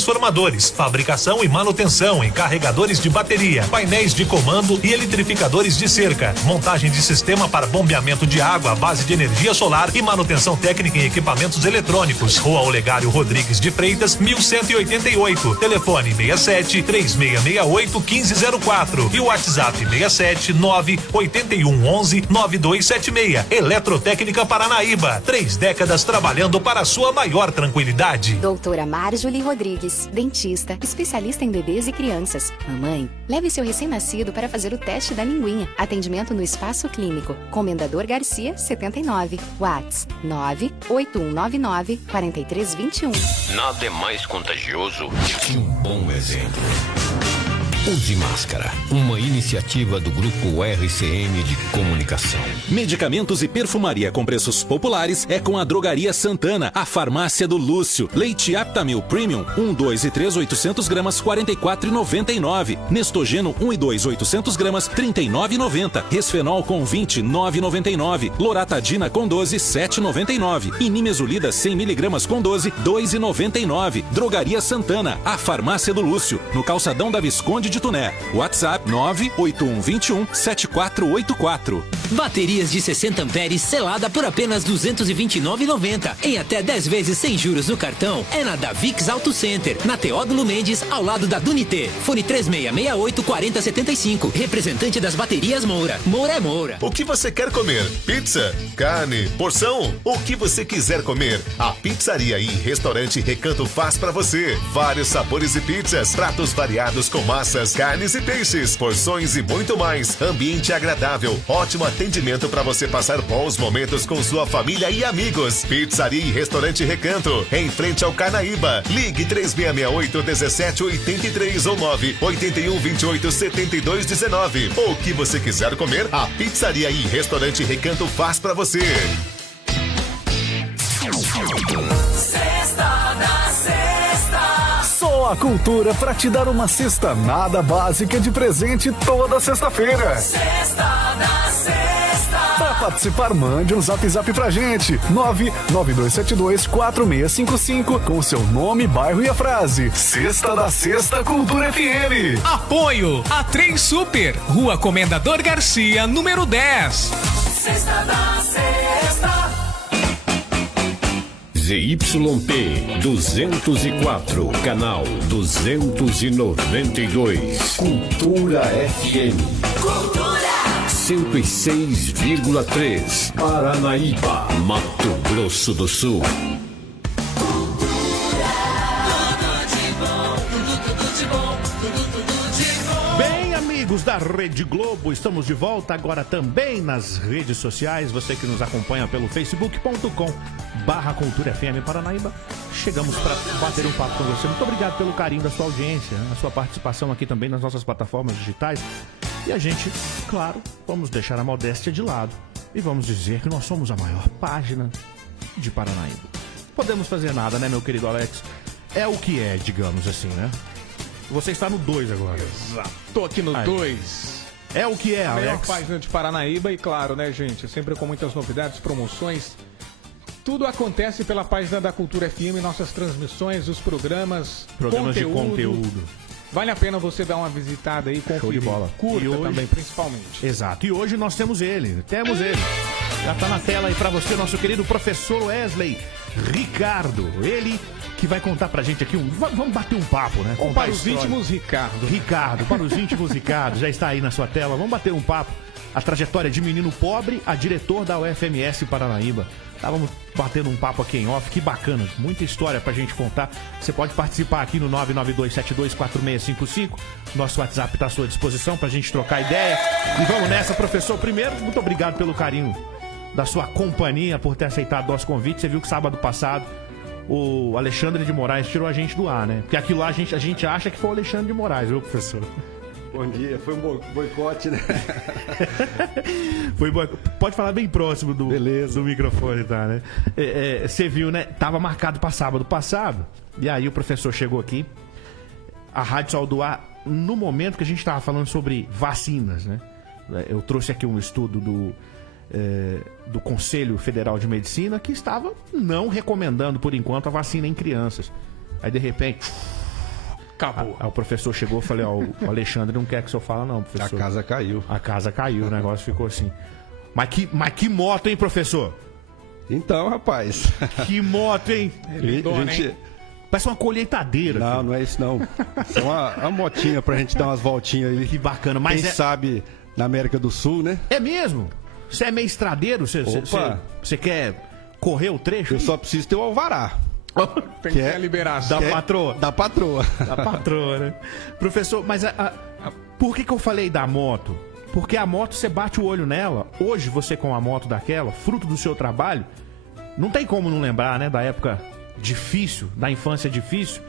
transformadores, fabricação e manutenção em carregadores de bateria, painéis de comando e eletrificadores de cerca, montagem de sistema para bombeamento de água à base de energia solar e manutenção técnica em equipamentos eletrônicos. Rua Olegário Rodrigues de Freitas, 1188. Telefone 67 3668 1504 e o WhatsApp 67 981 11 9276. Eletrotécnica Paranaíba. 3 décadas trabalhando para a sua maior tranquilidade. Doutora Marjolie Rodrigues, dentista, especialista em bebês e crianças. Mamãe, leve seu recém-nascido para fazer o teste da linguinha. Atendimento no Espaço Clínico. Comendador Garcia, 79. WhatsApp 98199 4321. Nada é mais contagioso que um bom exemplo. Use máscara, uma iniciativa do Grupo RCM de Comunicação. Medicamentos e perfumaria com preços populares é com a Drogaria Santana, a farmácia do Lúcio. Leite Aptamil Premium, 1, 2 e 3, 800 gramas, R$ 44,99. Nestogeno, 1 e 2, 800 gramas, R$ 39,90. Resfenol com 20, R$ 9,99. Loratadina com 12, R$ 7,99. E Nimesulida 100 miligramas com 12, R$ 2,99. Drogaria Santana, a farmácia do Lúcio, no calçadão da Visconde de Tuné. WhatsApp 98121 7484. Baterias de 60 amperes selada por apenas R$ 229,90. Em até 10 vezes sem juros no cartão. É na Davix Auto Center, na Teódulo Mendes, ao lado da Dunité. Fone 3668 4075. Representante das baterias Moura. Moura é Moura. O que você quer comer? Pizza? Carne? Porção? O que você quiser comer? A Pizzaria e Restaurante Recanto faz pra você. Vários sabores e pizzas, pratos variados com massas, carnes e peixes, porções e muito mais. Ambiente agradável, ótimo atendimento para você passar bons momentos com sua família e amigos. Pizzaria e Restaurante Recanto, em frente ao Carnaíba. Ligue 3668-1783 ou 98128-7219. O que você quiser comer, a Pizzaria e Restaurante Recanto faz para você. Sexta da Sexta. Só a cultura pra te dar uma cesta nada básica de presente toda sexta-feira. Sexta da Sexta. Pra participar, mande um zap pra gente. 992724655 com seu nome, bairro e a frase. Sexta da Sexta Cultura FM. Apoio a Trem Super, Rua Comendador Garcia, número 10. Sexta da Sexta. ZYP 204, canal 292. Cultura FM. Cultura 106,3. Paranaíba, Mato Grosso do Sul. Bem, amigos da Rede Globo, estamos de volta agora também nas redes sociais. Você que nos acompanha pelo facebook.com/Cultura FM Paranaíba. Chegamos para bater um papo com você. Muito obrigado pelo carinho da sua audiência, a sua participação aqui também nas nossas plataformas digitais. E a gente, claro, vamos deixar a modéstia de lado e vamos dizer que nós somos a maior página de Paranaíba. Podemos fazer nada, né, meu querido Alex? É o que é, digamos assim, né? Você está no 2 agora. Exato. Tô aqui no 2. É o que é, a Alex. melhor página de Paranaíba e claro, né, gente? Sempre com muitas novidades, promoções. Tudo acontece pela página da Cultura FM, nossas transmissões, os programas de conteúdo. Vale a pena você dar uma visitada aí, conferir. Show de bola. Curta hoje... também, principalmente. Exato. E hoje nós temos ele. Já tá na tela aí pra você, nosso querido professor Wesley Ricardo. Ele que vai contar pra gente aqui vamos bater um papo, né? Ou para os íntimos, Ricardo. Ricardo, para os íntimos, Ricardo. Já está aí na sua tela. Vamos bater um papo. A trajetória de menino pobre a diretor da UFMS Paranaíba. Estávamos batendo um papo aqui em off, que bacana, muita história pra gente contar. Você pode participar aqui no 992724655. Nosso WhatsApp tá à sua disposição pra gente trocar ideia. E vamos nessa, professor. Primeiro, muito obrigado pelo carinho da sua companhia, por ter aceitado o nosso convite. Você viu que sábado passado o Alexandre de Moraes tirou a gente do ar, né? Porque aquilo lá a gente acha que foi o Alexandre de Moraes, viu, professor? Bom dia, foi um boicote, né? Pode falar bem próximo do microfone, tá, né? Você viu, né? Tava marcado para sábado passado. E aí o professor chegou aqui. A rádio saiu do ar no momento que a gente tava falando sobre vacinas, né? Eu trouxe aqui um estudo do Conselho Federal de Medicina que estava não recomendando, por enquanto, a vacina em crianças. Aí, de repente, Acabou. Aí o professor chegou e falei, ó, o Alexandre não quer que o senhor fala não, professor. A casa caiu. A casa caiu, o negócio ficou assim. Mas que moto, hein, professor? Então, rapaz. Que moto, hein? Gente... Parece uma colheitadeira. Não, não é isso não. Isso é uma motinha pra gente dar umas voltinhas aí. Que bacana. Mas quem sabe na América do Sul, né? É mesmo? Você é meio estradeiro? Você quer correr o trecho? Eu só preciso ter o alvará. Tem que ter a liberação. Da patroa. Da patroa. Da patroa, né? Professor, mas por que eu falei da moto? Porque a moto, você bate o olho nela. Hoje, você com a moto daquela, fruto do seu trabalho, não tem como não lembrar, né? Da época difícil, da infância difícil.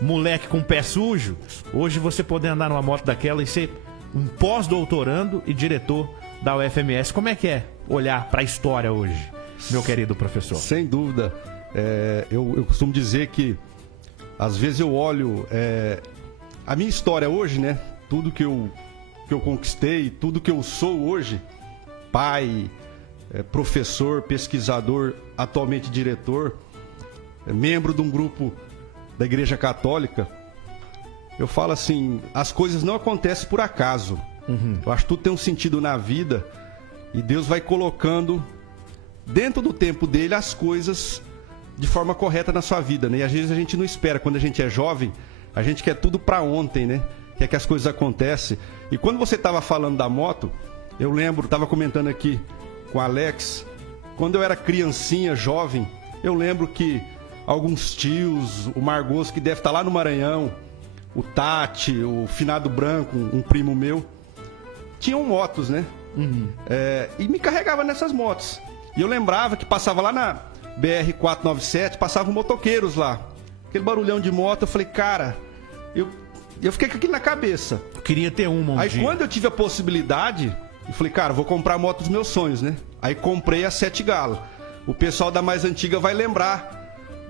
Moleque com pé sujo. Hoje, você poder andar numa moto daquela e ser um pós-doutorando e diretor da UFMS. Como é que é olhar para a história hoje, meu querido professor? Sem dúvida. Eu costumo dizer que, às vezes, eu olho a minha história hoje, né? Tudo que eu conquistei, tudo que eu sou hoje, pai, professor, pesquisador, atualmente diretor, membro de um grupo da Igreja Católica, eu falo assim, as coisas não acontecem por acaso. Eu acho que tudo tem um sentido na vida e Deus vai colocando dentro do tempo dele as coisas de forma correta na sua vida, né? E às vezes a gente não espera, quando a gente é jovem, a gente quer tudo pra ontem, né? Quer que as coisas acontecem. E quando você estava falando da moto, eu lembro, estava comentando aqui com o Alex, quando eu era criancinha, jovem, eu lembro que alguns tios, o Margos, que deve estar lá no Maranhão, o Tati, o Finado Branco, um primo meu, tinham motos, né? E me carregava nessas motos. E eu lembrava que passava lá na BR-497, passavam motoqueiros lá. Aquele barulhão de moto, eu falei, cara, eu fiquei com aquilo na cabeça. Eu queria ter uma Aí quando eu tive a possibilidade, eu falei, cara, vou comprar a moto dos meus sonhos, né? Aí comprei a 7 Galo. O pessoal da mais antiga vai lembrar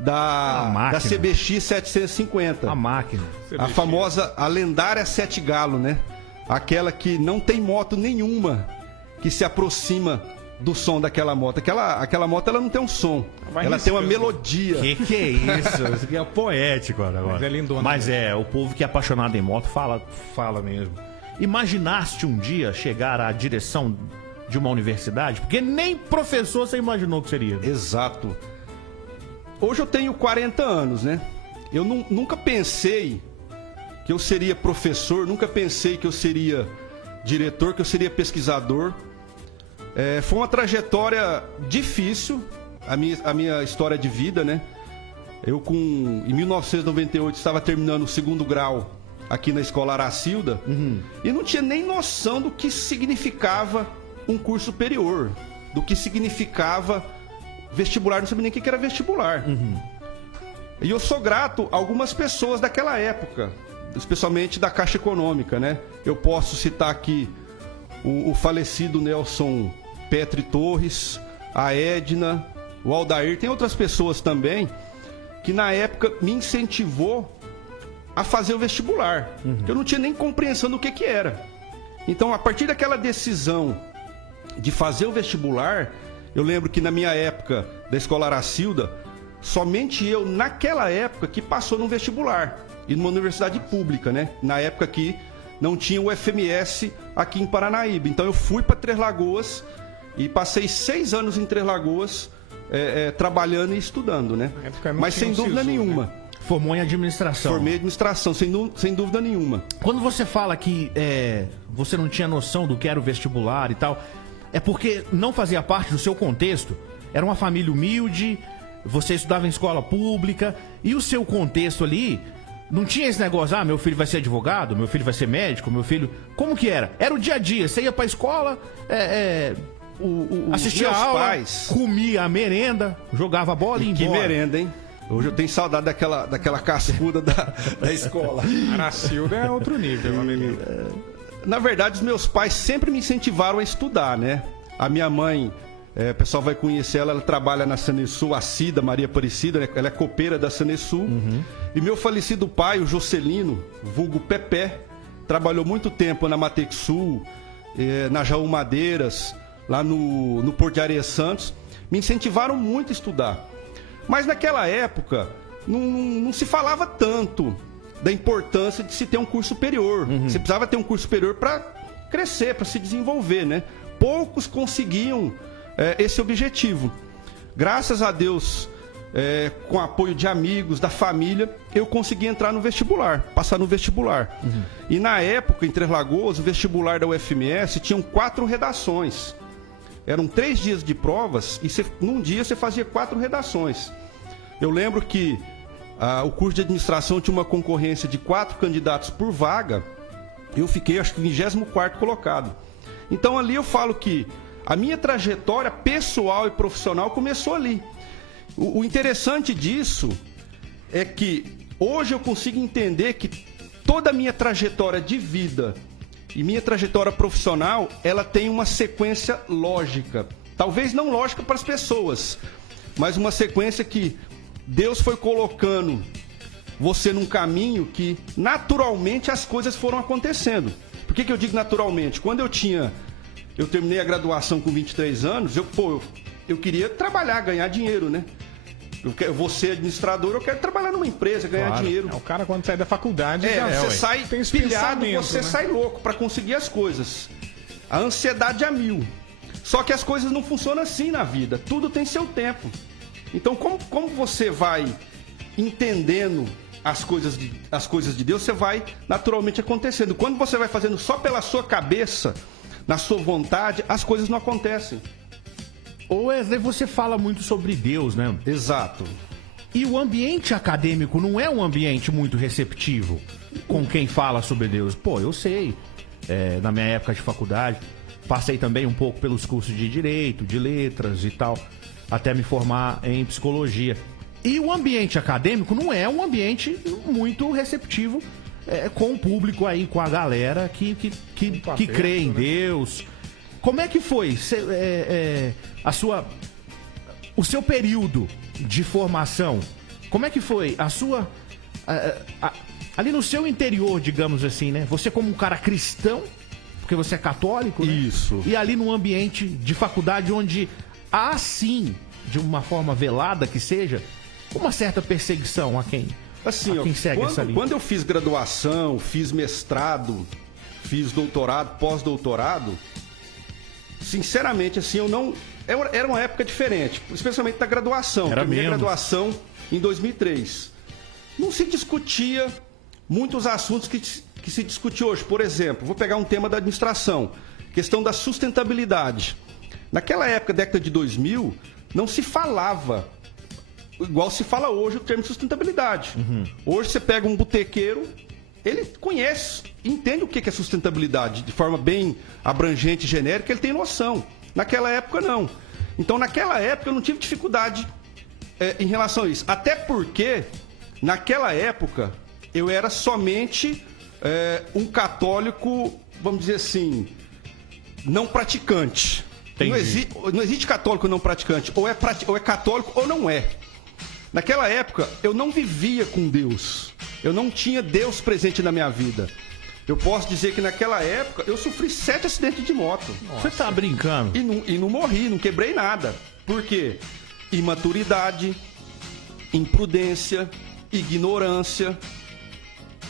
da CBX 750. A máquina. A famosa, a lendária 7 Galo, né? Aquela que não tem moto nenhuma que se aproxima do som daquela moto. Aquela moto, ela não tem um som. Ela tem uma melodia. Que é isso? Isso aqui é poético agora. Mas é lindona. Mas o povo que é apaixonado em moto fala mesmo. Imaginaste um dia chegar à direção de uma universidade? Porque nem professor você imaginou que seria. Exato. Hoje eu tenho 40 anos, né? Eu nunca pensei que eu seria professor, nunca pensei que eu seria diretor, que eu seria pesquisador. Foi uma trajetória difícil, a minha história de vida, né? Eu, em 1998, estava terminando o 2º grau aqui na Escola Aracilda e não tinha nem noção do que significava um curso superior, do que significava vestibular, não sabia nem o que era vestibular. E eu sou grato a algumas pessoas daquela época, especialmente da Caixa Econômica, né? Eu posso citar aqui o falecido Nelson Petri Torres, a Edna, o Aldair, tem outras pessoas também que na época me incentivou a fazer o vestibular. Eu não tinha nem compreensão do que era. Então, a partir daquela decisão de fazer o vestibular, eu lembro que na minha época da Escola Aracilda, somente eu, naquela época, que passou no vestibular. E numa universidade pública, né? Na época que não tinha o FMS aqui em Paranaíba. Então eu fui para Três Lagoas e passei 6 anos em Três Lagoas trabalhando e estudando, né? Mas sem dúvida nenhuma. Né? Formou em administração. Formei em administração, sem dúvida nenhuma. Quando você fala que você não tinha noção do que era o vestibular e tal, é porque não fazia parte do seu contexto. Era uma família humilde, você estudava em escola pública, e o seu contexto ali não tinha esse negócio, meu filho vai ser advogado, meu filho vai ser médico, meu filho... Como que era? Era o dia a dia, você ia pra escola, assistia a aula, pais comia a merenda, jogava bola e ia embora. Que merenda, hein? Hoje eu tenho saudade daquela cascuda da escola. Aracilda é outro nível, meu amigo. Na verdade, os meus pais sempre me incentivaram a estudar, né? A minha mãe, o pessoal vai conhecer ela trabalha na Sanesul, a Cida, Maria Aparecida, ela é copeira da Sanesul. E meu falecido pai, o Jocelino, vulgo Pepé, trabalhou muito tempo na Matexul, na Jaú Madeiras, lá no Porto de Areia Santos. Me incentivaram muito a estudar. Mas naquela época, não se falava tanto da importância de se ter um curso superior. Você precisava ter um curso superior para crescer, para se desenvolver, né? Poucos conseguiam esse objetivo. Graças a Deus, com o apoio de amigos, da família, eu consegui entrar no vestibular, passar no vestibular. E na época, em Três Lagoas, o vestibular da UFMS tinham 4 redações. Eram 3 dias de provas e num dia você fazia 4 redações. Eu lembro que o curso de administração tinha uma concorrência de 4 candidatos por vaga. Eu fiquei, acho que, 24º colocado. Então ali eu falo que a minha trajetória pessoal e profissional começou ali. O interessante disso é que hoje eu consigo entender que toda a minha trajetória de vida e minha trajetória profissional, ela tem uma sequência lógica. Talvez não lógica para as pessoas, mas uma sequência que Deus foi colocando você num caminho que naturalmente as coisas foram acontecendo. Por que eu digo naturalmente? Quando eu terminei a graduação com 23 anos, eu queria trabalhar, ganhar dinheiro, né? Eu vou ser administrador, eu quero trabalhar numa empresa, ganhar dinheiro. O cara, quando sai da faculdade, você sai pilhado, você né? sai louco para conseguir as coisas. A ansiedade a 1000. Só que as coisas não funcionam assim na vida. Tudo tem seu tempo. Então, como você vai entendendo as coisas de Deus, você vai naturalmente acontecendo. Quando você vai fazendo só pela sua cabeça, na sua vontade, as coisas não acontecem. Ô Wesley, você fala muito sobre Deus, né? Exato. E o ambiente acadêmico não é um ambiente muito receptivo com quem fala sobre Deus. Pô, eu sei, na minha época de faculdade, passei também um pouco pelos cursos de Direito, de Letras e tal, até me formar em Psicologia. E o ambiente acadêmico não é um ambiente muito receptivo com o público aí, com a galera que crê em Deus. Como é que foi o seu período de formação? Como é que foi a sua... ali no seu interior, digamos assim, né? Você como um cara cristão, porque você é católico, né? Isso. E ali num ambiente de faculdade onde há, sim, de uma forma velada que seja, uma certa perseguição a quem segue essa linha. Quando eu fiz graduação, fiz mestrado, fiz doutorado, pós-doutorado, sinceramente, assim, eu não... Era uma época diferente, especialmente da graduação. Era minha mesmo. Graduação em 2003. Não se discutia muitos assuntos que se discute hoje. Por exemplo, vou pegar um tema da administração, questão da sustentabilidade. Naquela época, década de 2000, não se falava igual se fala hoje o termo sustentabilidade. Hoje você pega um botequeiro, ele conhece, entende o que é sustentabilidade de forma bem abrangente e genérica, ele tem noção. Naquela época, não. Então, naquela época, eu não tive dificuldade em relação a isso. Até porque, naquela época, eu era somente um católico, vamos dizer assim, não praticante. Não existe católico não praticante. Ou é católico ou não é. Naquela época, eu não vivia com Deus. Eu não tinha Deus presente na minha vida. Eu posso dizer que naquela época, eu sofri 7 acidentes de moto. Nossa. Você tá brincando? E não morri, não quebrei nada. Por quê? Imaturidade, imprudência, ignorância.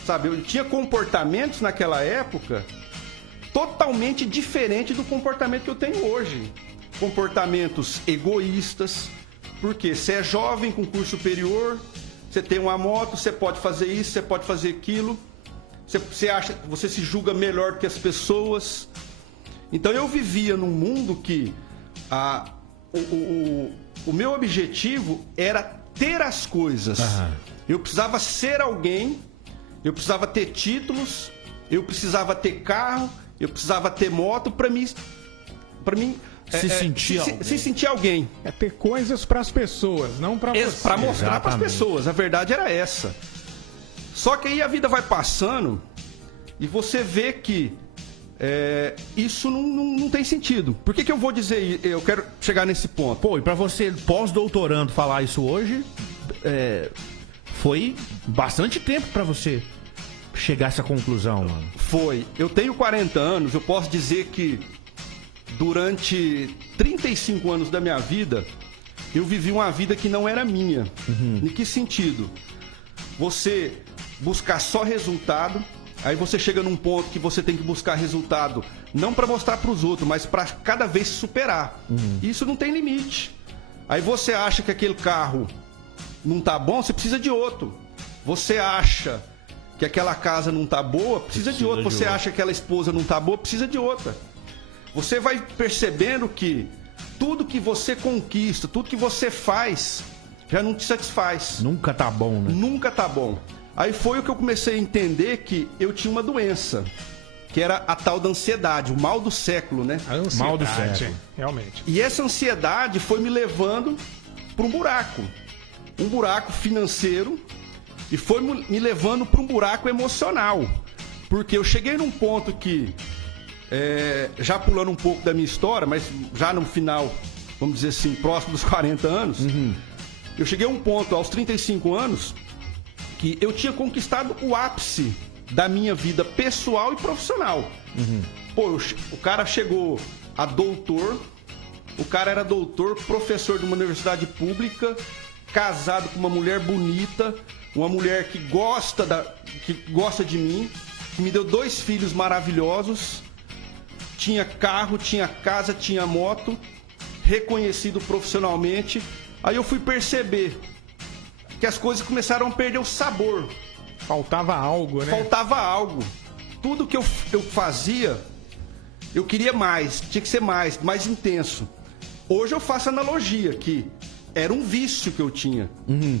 Sabe, eu tinha comportamentos naquela época totalmente diferentes do comportamento que eu tenho hoje. Comportamentos egoístas. Porque você é jovem com curso superior, você tem uma moto, você pode fazer isso, você pode fazer aquilo. Você se julga melhor do que as pessoas. Então eu vivia num mundo que o meu objetivo era ter as coisas. Eu precisava ser alguém, eu precisava ter títulos, eu precisava ter carro, eu precisava ter moto para mim se sentir alguém. É ter coisas para as pessoas, não para você. Para mostrar para as pessoas. A verdade era essa. Só que aí a vida vai passando e você vê que isso não tem sentido. Por que eu vou dizer? Eu quero chegar nesse ponto. Pô, e para você, pós-doutorando, falar isso hoje, foi bastante tempo para você chegar a essa conclusão, mano. Foi. Eu tenho 40 anos, eu posso dizer que durante 35 anos da minha vida, eu vivi uma vida que não era minha. Em que sentido? Você buscar só resultado. Aí você chega num ponto que você tem que buscar resultado não para mostrar para os outros, mas para cada vez se superar. Isso não tem limite. Aí você acha que aquele carro não tá bom, você precisa de outro. Você acha que aquela casa não tá boa, precisa de outra. Você acha que aquela esposa não tá boa, precisa de outra. Você vai percebendo que tudo que você conquista, tudo que você faz, já não te satisfaz. Nunca tá bom, né? Nunca tá bom. Aí foi o que eu comecei a entender que eu tinha uma doença, que era a tal da ansiedade, o mal do século, né? A ansiedade, mal do século. Realmente. E essa ansiedade foi me levando para um buraco financeiro, e foi me levando para um buraco emocional, porque eu cheguei num ponto que, já pulando um pouco da minha história, mas já no final, vamos dizer assim, próximo dos 40 anos, eu cheguei a um ponto aos 35 anos que eu tinha conquistado o ápice da minha vida pessoal e profissional. Pô, o cara chegou a doutor, o cara era doutor, professor de uma universidade pública, casado com uma mulher bonita, uma mulher que gosta de mim, que me deu 2 filhos maravilhosos, tinha carro, tinha casa, tinha moto, reconhecido profissionalmente. Aí eu fui perceber que as coisas começaram a perder o sabor. Faltava algo, né? Faltava algo. Tudo que eu fazia, eu queria mais, tinha que ser mais intenso. Hoje eu faço analogia, que era um vício que eu tinha.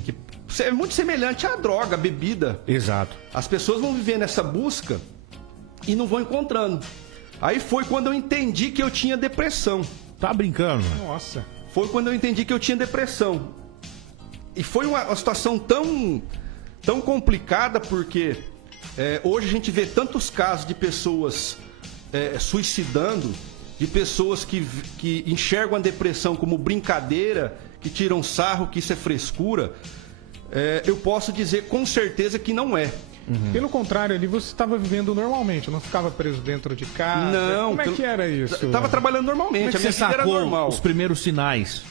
Que é muito semelhante à droga, à bebida. Exato. As pessoas vão viver nessa busca e não vão encontrando. Aí foi quando eu entendi que eu tinha depressão. Tá brincando? Nossa. Foi quando eu entendi que eu tinha depressão. E foi uma situação tão complicada, porque hoje a gente vê tantos casos de pessoas suicidando, de pessoas que enxergam a depressão como brincadeira, que tiram sarro, que isso é frescura. Eu posso dizer com certeza que não é. Pelo contrário, ali você estava vivendo normalmente, não ficava preso dentro de casa. Não. Como é que era isso? Eu estava trabalhando normalmente, Como é que a minha você vida era sacou normal. os primeiros sinais?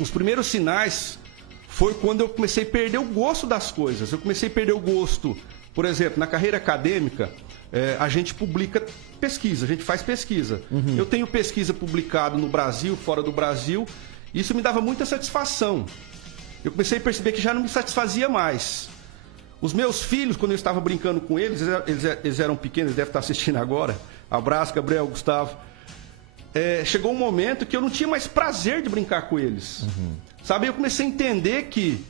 Os primeiros sinais foi quando eu comecei a perder o gosto das coisas. Eu comecei a perder o gosto, por exemplo, na carreira acadêmica, a gente publica pesquisa, a gente faz pesquisa. Eu tenho pesquisa publicada no Brasil, fora do Brasil, e isso me dava muita satisfação. Eu comecei a perceber que já não me satisfazia mais. Os meus filhos, quando eu estava brincando com eles, eles eram pequenos, eles devem estar assistindo agora. Abraço, Gabriel, Gustavo. Chegou um momento que eu não tinha mais prazer de brincar com eles. Sabe, eu comecei a entender que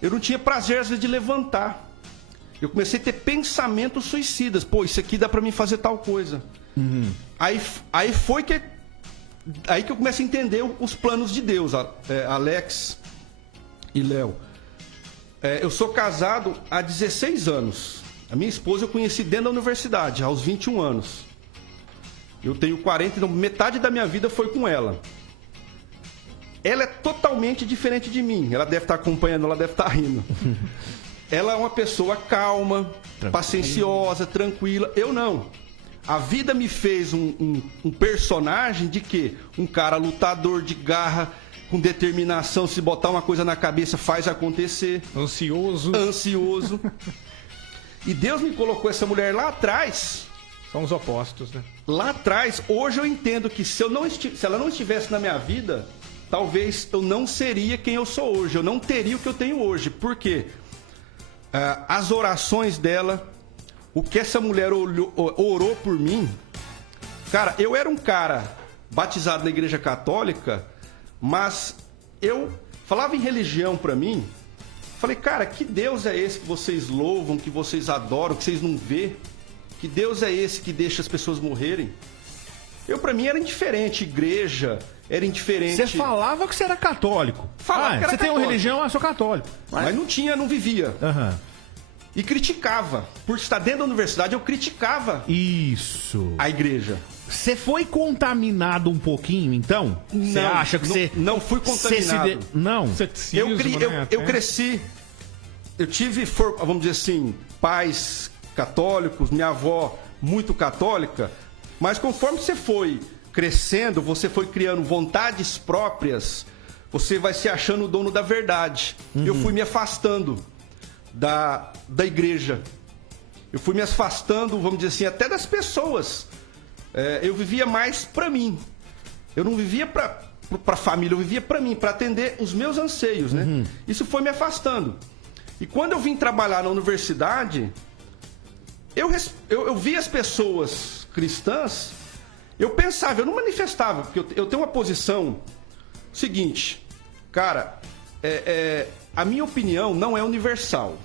eu não tinha prazer, às vezes, de levantar. Eu comecei a ter pensamentos suicidas. Pô, isso aqui dá pra mim fazer tal coisa. Aí foi que eu comecei a entender os planos de Deus, Alex e Léo. Eu sou casado há 16 anos. A minha esposa eu conheci dentro da universidade, aos 21 anos. Eu tenho 40, então metade da minha vida foi com ela. Ela é totalmente diferente de mim. Ela deve estar acompanhando, ela deve estar rindo. Ela é uma pessoa calma, pacienciosa, tranquila. Eu não. A vida me fez um personagem de quê? Um cara lutador, de garra, com determinação. Se botar uma coisa na cabeça, faz acontecer. Ansioso. E Deus me colocou essa mulher lá atrás. São os opostos, né? Lá atrás, hoje eu entendo que se ela não estivesse na minha vida, talvez eu não seria quem eu sou hoje. Eu não teria o que eu tenho hoje. Por quê? As orações dela, o que essa mulher orou por mim. Cara, eu era um cara batizado na igreja católica, mas eu falava em religião pra mim. Falei, cara, que Deus é esse que vocês louvam, que vocês adoram, que vocês não vê? Que Deus é esse que deixa as pessoas morrerem? Pra mim era indiferente, igreja, era indiferente. Você falava que você era católico. Falava que era você católico. tem uma religião, eu sou católico. Mas não vivia. E criticava. Por estar dentro da universidade, eu criticava. Isso. A igreja. Você foi contaminado um pouquinho, então? Você acha que você... Não fui contaminado. Não. Eu cresci... Eu tive, vamos dizer assim, pais católicos, minha avó muito católica, mas conforme você foi crescendo, você foi criando vontades próprias, você vai se achando o dono da verdade. Eu fui me afastando. da igreja. Eu fui me afastando, vamos dizer assim, até das pessoas. Eu vivia mais para mim. Eu não vivia para a família, eu vivia para mim, para atender os meus anseios, né? Isso foi me afastando. E quando eu vim trabalhar na universidade, eu vi as pessoas cristãs, eu pensava, eu não manifestava, porque eu tenho uma posição seguinte, cara, a minha opinião não é universal.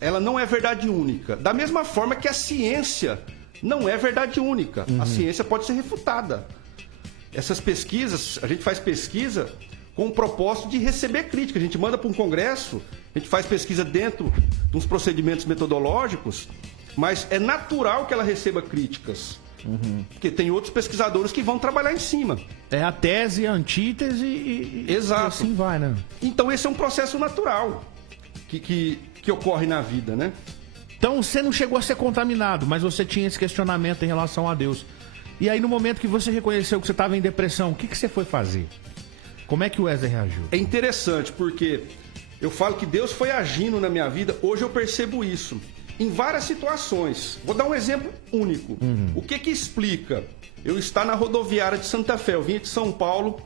Ela não é verdade única. Da mesma forma que a ciência não é verdade única. A ciência pode ser refutada. Essas pesquisas, a gente faz pesquisa com o propósito de receber crítica. A gente manda para um congresso, a gente faz pesquisa dentro de uns procedimentos metodológicos, mas é natural que ela receba críticas. Porque tem outros pesquisadores que vão trabalhar em cima. É a tese, a antítese Exato. E assim vai, né? Então esse é um processo natural que ocorre na vida, né? Então você não chegou a ser contaminado, mas você tinha esse questionamento em relação a Deus. E aí no momento que você reconheceu que você estava em depressão, o que você foi fazer? Como é que o Wesley reagiu? É interessante porque eu falo que Deus foi agindo na minha vida, hoje eu percebo isso. Em várias situações. Vou dar um exemplo único. O que explica eu estar na rodoviária de Santa Fé? Eu vim de São Paulo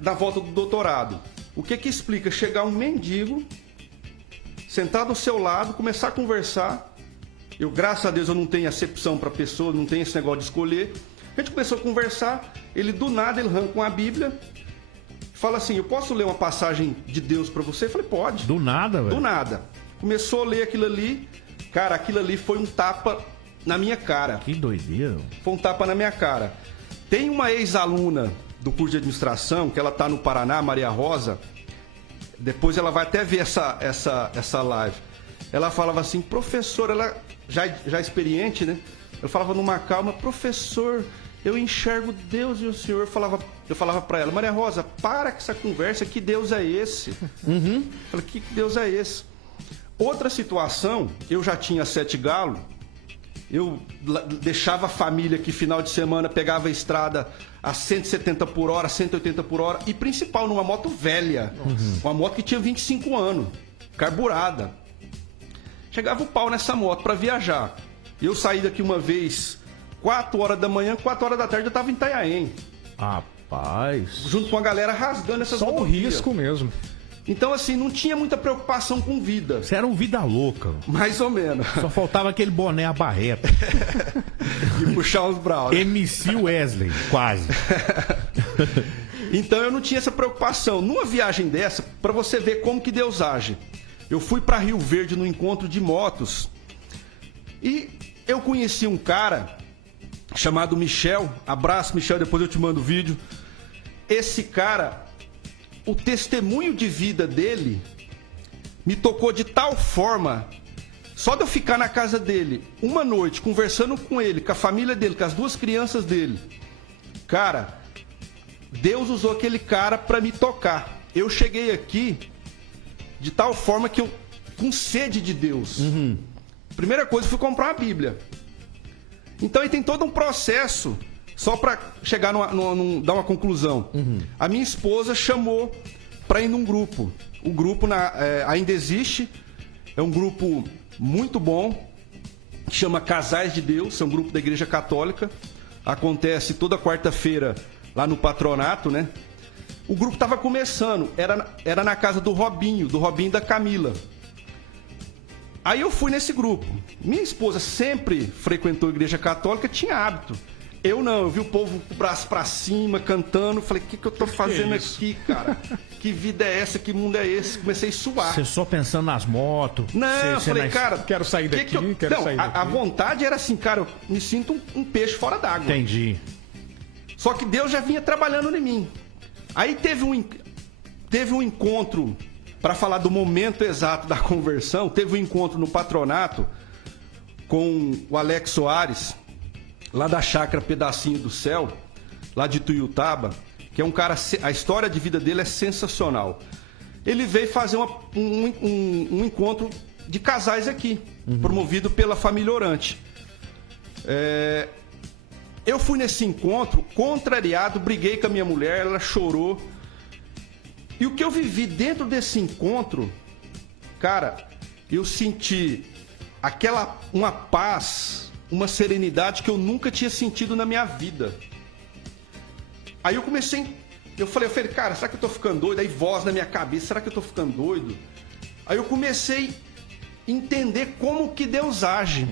na volta do doutorado. O que explica chegar um mendigo, sentar do seu lado, começar a conversar. Eu, graças a Deus, eu não tenho acepção para pessoa, não tenho esse negócio de escolher. A gente começou a conversar, ele do nada, ele arranca uma Bíblia, fala assim, eu posso ler uma passagem de Deus para você? Eu falei, pode. Do nada, velho? Do nada. Começou a ler aquilo ali, cara, aquilo ali foi um tapa na minha cara. Que doideira. Foi um tapa na minha cara. Tem uma ex-aluna do curso de administração, que ela tá no Paraná, Maria Rosa, depois ela vai até ver essa live. Ela falava assim, professor, ela já experiente, né? Eu falava numa calma, professor, eu enxergo Deus e o Senhor. Eu falava pra ela, Maria Rosa, para com essa conversa, que Deus é esse? Eu falei, que Deus é esse? Outra situação, eu já tinha 7 galos, eu deixava a família que final de semana pegava a estrada a 170 por hora, 180 por hora, e principal, numa moto velha, uma moto que tinha 25 anos, carburada. Chegava o pau nessa moto para viajar. Eu saí daqui uma vez, 4 horas da manhã, 4 horas da tarde eu tava em Itanhaém. Rapaz. Junto com a galera rasgando essas Só o risco mesmo. Então, assim, não tinha muita preocupação com vida. Você era um vida louca. Mais ou menos. Só faltava aquele boné, a barreta. E puxar os braços. MC Wesley, quase. Então eu não tinha essa preocupação. Numa viagem dessa, pra você ver como que Deus age. Eu fui pra Rio Verde no encontro de motos. E eu conheci um cara chamado Michel. Abraço, Michel, depois eu te mando o vídeo. Esse cara, o testemunho de vida dele me tocou de tal forma, só de eu ficar na casa dele uma noite, conversando com ele, com a família dele, com as 2 crianças dele. Cara, Deus usou aquele cara pra me tocar. Eu cheguei aqui de tal forma que eu, com sede de Deus. Primeira coisa, fui comprar uma Bíblia. Então aí tem todo um processo, só pra chegar dar uma conclusão. A minha esposa chamou pra ir num grupo. O grupo ainda existe, é um grupo muito bom, que chama Casais de Deus, é um grupo da Igreja Católica. Acontece toda quarta-feira lá no patronato, né? O grupo estava começando, era na casa do Robinho e da Camila. Aí eu fui nesse grupo. Minha esposa sempre frequentou a Igreja Católica, tinha hábito. Eu não, eu vi o povo com o braço pra cima, cantando. Falei, o que eu tô fazendo aqui, cara? Que vida é essa? Que mundo é esse? Comecei a suar. Você só pensando nas motos. Não, eu falei, cara... Quero sair daqui, quero sair daqui. A vontade era assim, cara, eu me sinto um peixe fora d'água. Entendi. Só que Deus já vinha trabalhando em mim. Aí teve um encontro, para falar do momento exato da conversão, teve um encontro no patronato com o Alex Soares, lá da chácara Pedacinho do Céu, lá de Tuiutaba, que é um cara, a história de vida dele é sensacional. Ele veio fazer um encontro de casais aqui, promovido pela Família Orante. Eu fui nesse encontro, contrariado, briguei com a minha mulher, ela chorou. E o que eu vivi dentro desse encontro cara, eu senti uma paz, uma serenidade que eu nunca tinha sentido na minha vida. Aí eu falei, cara, será que eu tô ficando doido? Aí voz na minha cabeça, será que eu tô ficando doido? Aí eu comecei a entender como que Deus age.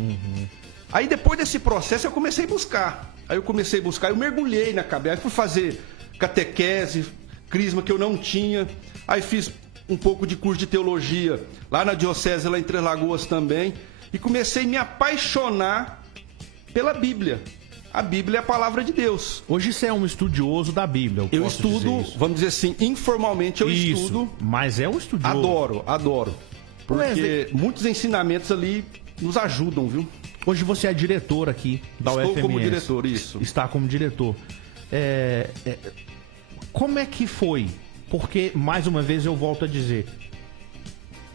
Aí depois desse processo eu comecei a buscar. Eu mergulhei na cabeça, aí fui fazer catequese, crisma que eu não tinha. Aí fiz um pouco de curso de teologia lá na diocese, lá em Três Lagoas também. E comecei a me apaixonar pela Bíblia. A Bíblia é a palavra de Deus. Hoje você é um estudioso da Bíblia. Eu estudo, vamos dizer assim, informalmente eu estudo. Mas é um estudioso. Adoro. Porque muitos ensinamentos ali nos ajudam, viu? Hoje você é diretor aqui da UFMS. Estou como diretor, isso. Está como diretor. Como é que foi? Porque, mais uma vez, eu volto a dizer...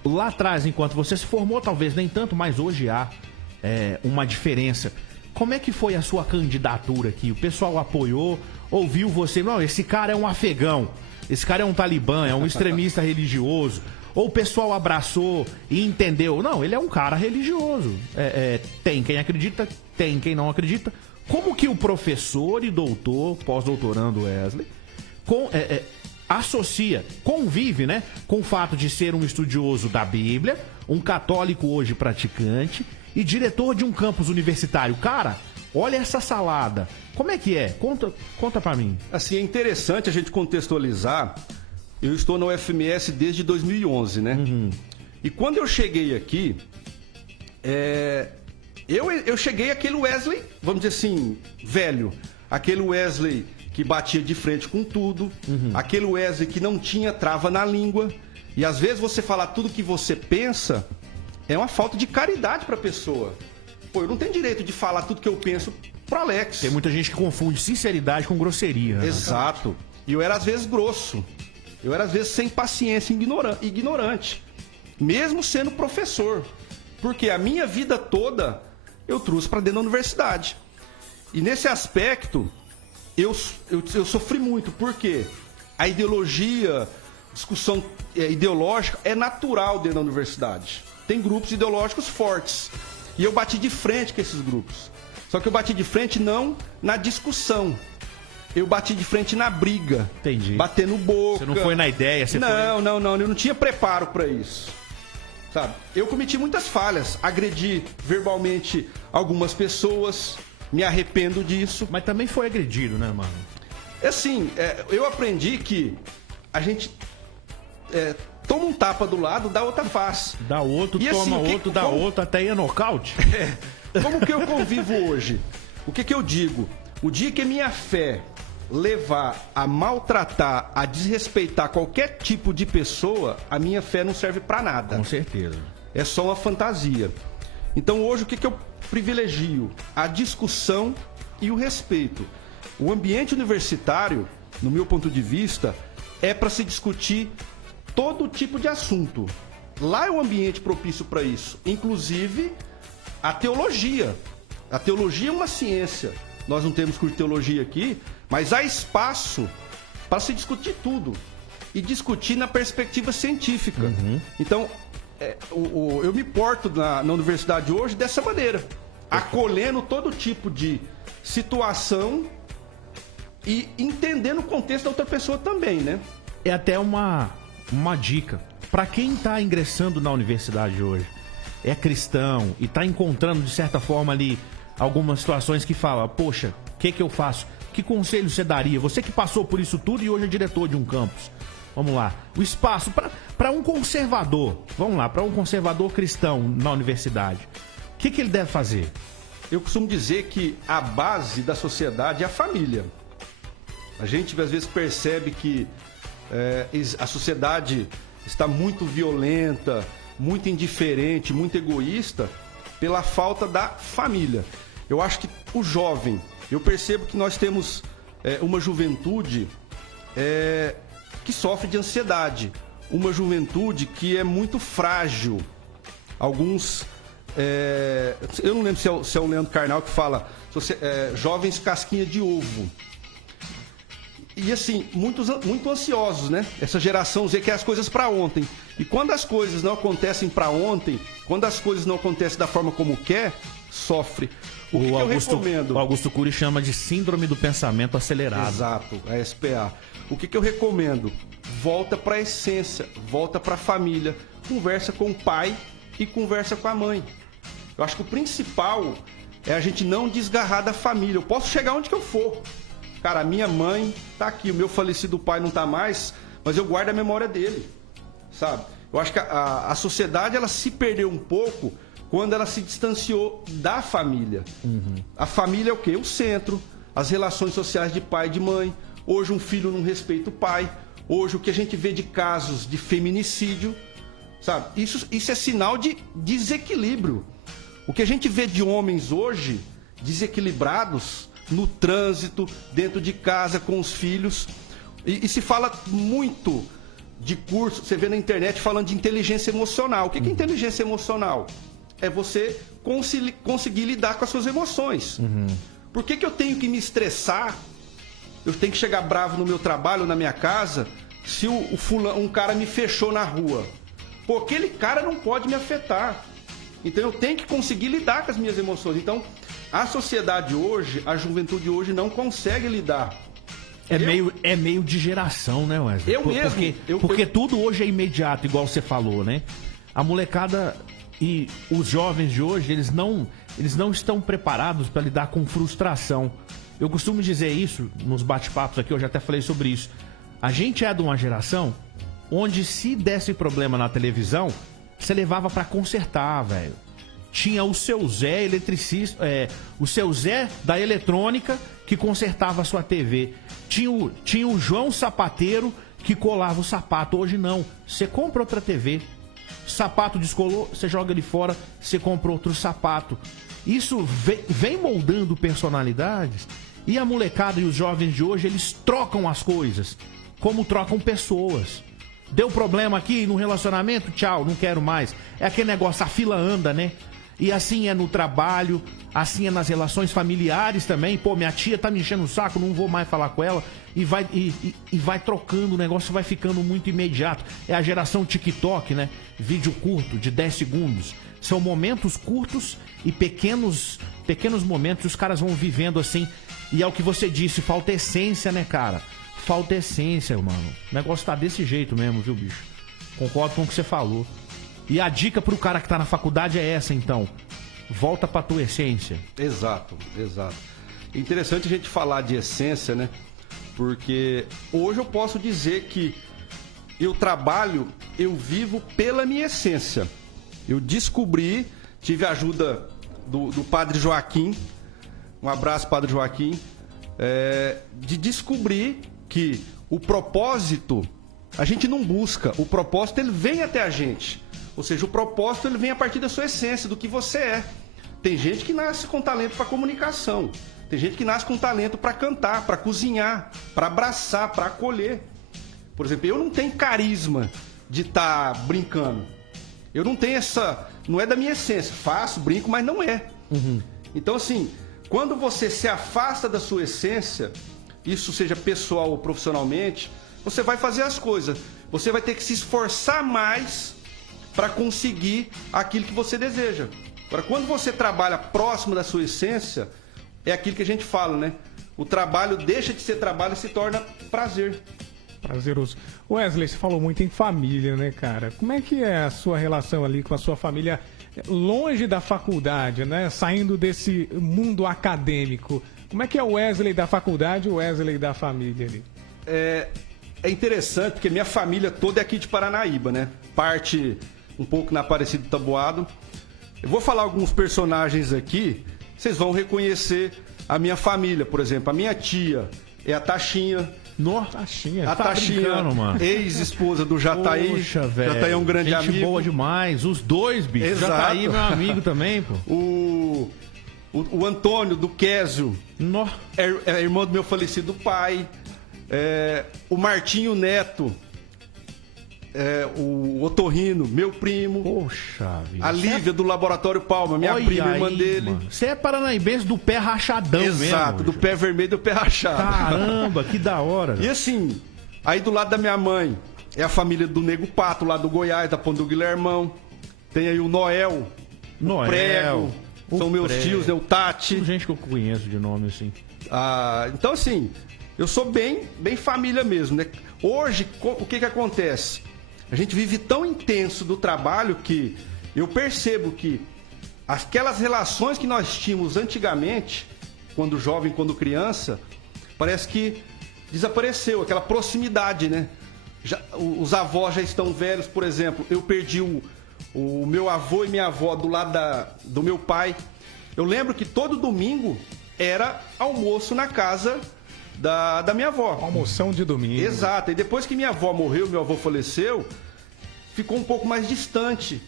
Lá atrás, enquanto você se formou, talvez nem tanto, mas hoje há uma diferença. Como é que foi a sua candidatura aqui? O pessoal apoiou, ouviu você... Não, esse cara é um afegão, esse cara é um talibã, é um extremista religioso. Ou o pessoal abraçou e entendeu... Não, ele é um cara religioso. Tem quem acredita, tem quem não acredita. Como que o professor e doutor, pós-doutorando Wesley... associa, convive, né, com o fato de ser um estudioso da Bíblia, um católico hoje praticante e diretor de um campus universitário. Cara, olha essa salada. Como é que é? Conta pra mim. Assim, é interessante a gente contextualizar. Eu estou na UFMS desde 2011, né? E quando eu cheguei aqui, eu cheguei aquele Wesley, vamos dizer assim, velho. Aquele Wesley que batia de frente com tudo, aquele Wesley que não tinha trava na língua, e às vezes você falar tudo que você pensa é uma falta de caridade pra pessoa. Pô, eu não tenho direito de falar tudo que eu penso pro Alex. Tem muita gente que confunde sinceridade com grosseria. Né? Exato. E eu era às vezes grosso, eu era às vezes sem paciência, ignorante, mesmo sendo professor, porque a minha vida toda eu trouxe pra dentro da universidade. E nesse aspecto eu sofri muito, porque a ideologia, discussão ideológica é natural dentro da universidade. Tem grupos ideológicos fortes. E eu bati de frente com esses grupos. Só que eu bati de frente não na discussão. Eu bati de frente na briga. Entendi. Batendo boca. Você não foi na ideia? Não. Eu não tinha preparo para isso. Sabe? Eu cometi muitas falhas. Agredi verbalmente algumas pessoas. Me arrependo disso. Mas também foi agredido, né, mano? Assim, eu aprendi que a gente toma um tapa do lado, dá outra face. Dá outro, e toma assim, outro, dá outro, até ir a nocaute. Como que eu convivo hoje? O que eu digo? O dia que a minha fé levar a maltratar, a desrespeitar qualquer tipo de pessoa, a minha fé não serve pra nada. Com certeza. É só uma fantasia. Então hoje o que eu privilegio? A discussão e o respeito. O ambiente universitário, no meu ponto de vista, é para se discutir todo tipo de assunto. Lá é um ambiente propício para isso. Inclusive a teologia. A teologia é uma ciência. Nós não temos curso de teologia aqui, mas há espaço para se discutir tudo. E discutir na perspectiva científica. Então, eu me porto na universidade hoje dessa maneira, acolhendo todo tipo de situação e entendendo o contexto da outra pessoa também, né? É até uma dica para quem está ingressando na universidade hoje, é cristão e está encontrando de certa forma ali algumas situações que fala, poxa, o que eu faço? Que conselho você daria? Você que passou por isso tudo e hoje é diretor de um campus. Vamos lá, o espaço para um conservador, vamos lá, para um conservador cristão na universidade, o que ele deve fazer? Eu costumo dizer que a base da sociedade é a família. A gente às vezes percebe que a sociedade está muito violenta, muito indiferente, muito egoísta pela falta da família. Eu acho que o jovem, eu percebo que nós temos uma juventude que sofre de ansiedade, uma juventude que é muito frágil. Alguns, eu não lembro se é o Leandro Carnal que fala, jovens casquinha de ovo. E assim, muito ansiosos, né? Essa geração Z quer as coisas para ontem. E quando as coisas não acontecem para ontem, quando as coisas não acontecem da forma como quer, sofre. O que eu recomendo? O Augusto Cury chama de síndrome do pensamento acelerado. Exato, a SPA. O que eu recomendo? Volta para a essência, volta para a família, conversa com o pai e conversa com a mãe. Eu acho que o principal é a gente não desgarrar da família. Eu posso chegar onde que eu for. Cara, a minha mãe tá aqui, o meu falecido pai não tá mais, mas eu guardo a memória dele, sabe? Eu acho que a sociedade, ela se perdeu um pouco quando ela se distanciou da família. A família é o quê? O centro, as relações sociais de pai e de mãe. Hoje um filho não respeita o pai. Hoje o que a gente vê de casos de feminicídio, sabe? Isso é sinal de desequilíbrio. O que a gente vê de homens hoje desequilibrados no trânsito, dentro de casa, com os filhos. E se fala muito de curso, você vê na internet falando de inteligência emocional. O que é inteligência emocional? É você conseguir lidar com as suas emoções. Por que eu tenho que me estressar? Eu tenho que chegar bravo no meu trabalho, na minha casa, se um cara me fechou na rua. Pô, aquele cara não pode me afetar. Então eu tenho que conseguir lidar com as minhas emoções. Então, a sociedade hoje, a juventude hoje não consegue lidar. É meio de geração, né, Wesley? Porque tudo hoje é imediato, igual você falou, né? A molecada e os jovens de hoje, eles não estão preparados para lidar com frustração. Eu costumo dizer isso nos bate-papos aqui, eu já até falei sobre isso. A gente é de uma geração onde, se desse problema na televisão, você levava pra consertar, velho. Tinha o seu Zé eletricista, o seu Zé da eletrônica que consertava a sua TV. Tinha o João sapateiro que colava o sapato. Hoje não. Você compra outra TV. Sapato descolou, você joga ele fora, você compra outro sapato. Isso vem moldando personalidades. E a molecada e os jovens de hoje, eles trocam as coisas como trocam pessoas. Deu problema aqui no relacionamento? Tchau, não quero mais. É aquele negócio, a fila anda, né? E assim é no trabalho, assim é nas relações familiares também. Pô, minha tia tá me enchendo o saco, não vou mais falar com ela. E vai trocando, o negócio vai ficando muito imediato. É a geração TikTok, né? Vídeo curto, de 10 segundos. São momentos curtos e pequenos momentos. Os caras vão vivendo assim. E é o que você disse, falta essência, né, cara? Falta essência, mano. O negócio tá desse jeito mesmo, viu, bicho? Concordo com o que você falou. E a dica pro cara que tá na faculdade é essa, então. Volta pra tua essência. Exato. Interessante a gente falar de essência, né? Porque hoje eu posso dizer que eu trabalho, eu vivo pela minha essência. Eu descobri, tive a ajuda do Padre Joaquim, um abraço, Padre Joaquim, de descobrir que o propósito, a gente não busca, o propósito ele vem até a gente. Ou seja, o propósito ele vem a partir da sua essência, do que você é. Tem gente que nasce com talento para comunicação, tem gente que nasce com talento para cantar, para cozinhar, para abraçar, para acolher. Por exemplo, eu não tenho carisma de estar brincando. Eu não tenho não é da minha essência. Faço, brinco, mas não é. Então, assim, quando você se afasta da sua essência, isso seja pessoal ou profissionalmente, você vai fazer as coisas. Você vai ter que se esforçar mais para conseguir aquilo que você deseja. Agora, quando você trabalha próximo da sua essência, é aquilo que a gente fala, né? O trabalho deixa de ser trabalho e se torna prazer. Prazeroso. Wesley, você falou muito em família, né, cara? Como é que é a sua relação ali com a sua família longe da faculdade, né? Saindo desse mundo acadêmico. Como é que é o Wesley da faculdade e o Wesley da família ali? É interessante, porque minha família toda é aqui de Paranaíba, né? Parte um pouco na Aparecida do Taboado. Eu vou falar alguns personagens aqui, vocês vão reconhecer a minha família. Por exemplo, a minha tia é a Taxinha. Taxinha. A Taxinha, ex-esposa do Jataí. Poxa, velho. Jataí é um grande gente amigo. Boa demais. Os dois, bicho. Exato. Jataí é meu amigo também, pô. O Antônio, do Quésio. É irmão do meu falecido pai. O Martinho Neto. O Otorrino, meu primo. Poxa vida. A Lívia do Laboratório Palma, minha prima, irmã dele. Você é paranaíbense do pé rachadão. Exato, mesmo, do pé vermelho e do pé rachado. Caramba, que da hora. E assim, aí do lado da minha mãe, é a família do Nego Pato, lá do Goiás, da Ponte do Guilhermão. Tem aí o Noel, o Prego, são meus tios, né? O Tati. Tem gente que eu conheço de nome, assim. Então, assim, eu sou bem família mesmo, né? Hoje, o que acontece? A gente vive tão intenso do trabalho que eu percebo que aquelas relações que nós tínhamos antigamente, quando jovem, quando criança, parece que desapareceu, aquela proximidade, né? Os avós já estão velhos, por exemplo. Eu perdi o meu avô e minha avó do lado do meu pai. Eu lembro que todo domingo era almoço na casa da minha avó. Almoção de domingo. Exato. E depois que minha avó morreu, meu avô faleceu, ficou um pouco mais distante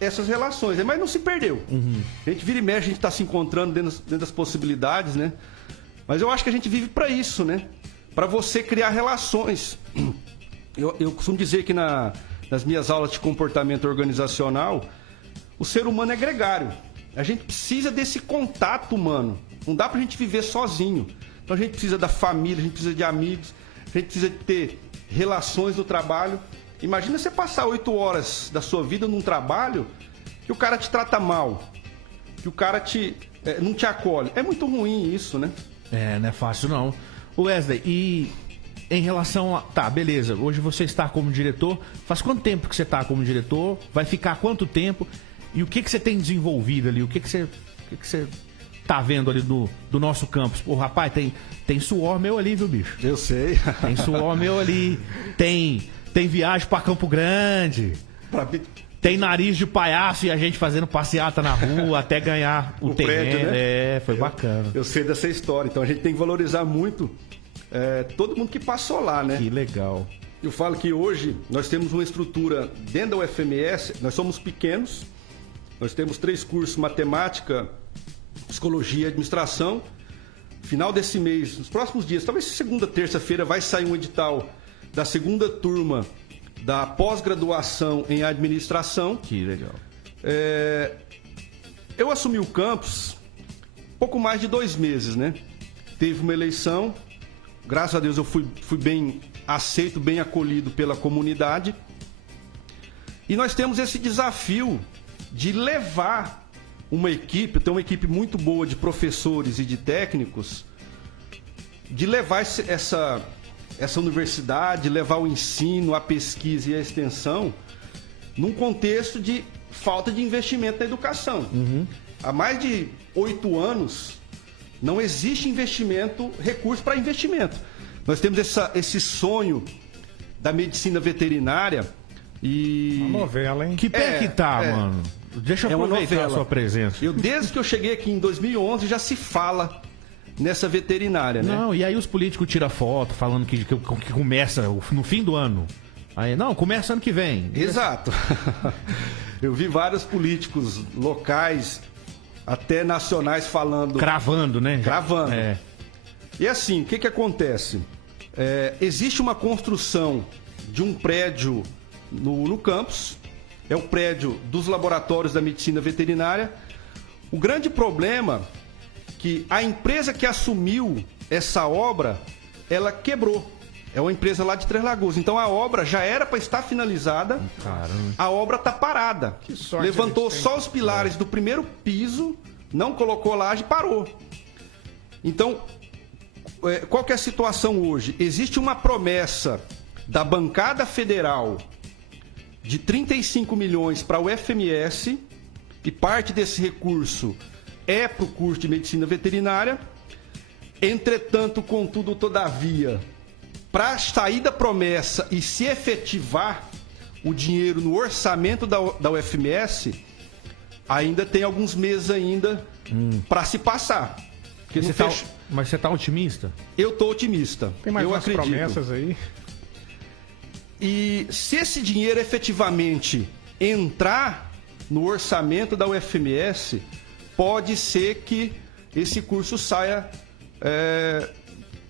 essas relações, mas não se perdeu. A gente vira e mexe, a gente está se encontrando dentro das possibilidades, né? Mas eu acho que a gente vive para isso, né? Para você criar relações. Eu costumo dizer que nas minhas aulas de comportamento organizacional, o ser humano é gregário. A gente precisa desse contato humano. Não dá pra gente viver sozinho. Então a gente precisa da família, a gente precisa de amigos, a gente precisa ter relações no trabalho. Imagina você passar 8 horas da sua vida num trabalho que o cara te trata mal, que o cara não te acolhe. É muito ruim isso, né? Não é fácil não. Wesley, e em relação a... Tá, beleza, hoje você está como diretor. Faz quanto tempo que você está como diretor? Vai ficar quanto tempo? E o que você tem desenvolvido ali? O que você tá vendo ali do nosso campus? Pô, rapaz, tem suor meu ali, viu, bicho? Eu sei. Tem suor meu ali. Tem viagem pra Campo Grande. Tem nariz de palhaço e a gente fazendo passeata na rua até ganhar o terreno. Prédio, né? Foi bacana. Eu sei dessa história. Então a gente tem que valorizar muito todo mundo que passou lá, né? Que legal. Eu falo que hoje nós temos uma estrutura dentro da UFMS, nós somos pequenos, nós temos 3 cursos: matemática, psicologia e administração. Final desse mês, nos próximos dias, talvez segunda, terça-feira, vai sair um edital da segunda turma da pós-graduação em administração. Que legal. Eu assumi o campus pouco mais de 2 meses, né? Teve uma eleição, graças a Deus eu fui bem aceito, bem acolhido pela comunidade. E nós temos esse desafio de levar uma equipe, tem uma equipe muito boa de professores e de técnicos, de levar essa universidade, levar o ensino, a pesquisa e a extensão num contexto de falta de investimento na educação. Há mais de 8 anos não existe investimento, recurso para investimento. Nós temos esse sonho da medicina veterinária e... Uma novela, hein? Que pé que tá, mano? Deixa eu aproveitar a sua presença. Desde que eu cheguei aqui em 2011 já se fala nessa veterinária, né? Não, e aí os políticos tiram foto falando que começa no fim do ano. Aí, não, começa ano que vem. Exato. Eu vi vários políticos locais, até nacionais, falando... Cravando, né? Cravando. E assim, o que acontece? Existe uma construção de um prédio no campus, é o prédio dos laboratórios da medicina veterinária. O grande problema que a empresa que assumiu essa obra, ela quebrou. É uma empresa lá de Três Lagoas. Então a obra já era para estar finalizada. Caramba. A obra está parada. Que sorte. Levantou só os pilares do primeiro piso, não colocou laje e parou. Então, qual que é a situação hoje? Existe uma promessa da bancada federal de 35 milhões para o FMS, e parte desse recurso é para o curso de medicina veterinária. Entretanto, contudo, todavia, para sair da promessa e se efetivar o dinheiro no orçamento da UFMS, ainda tem alguns meses ainda para se passar. Mas você tá otimista? Eu tô otimista. Tem mais umas acredito. promessas aí. E se esse dinheiro efetivamente entrar no orçamento da UFMS, pode ser que esse curso saia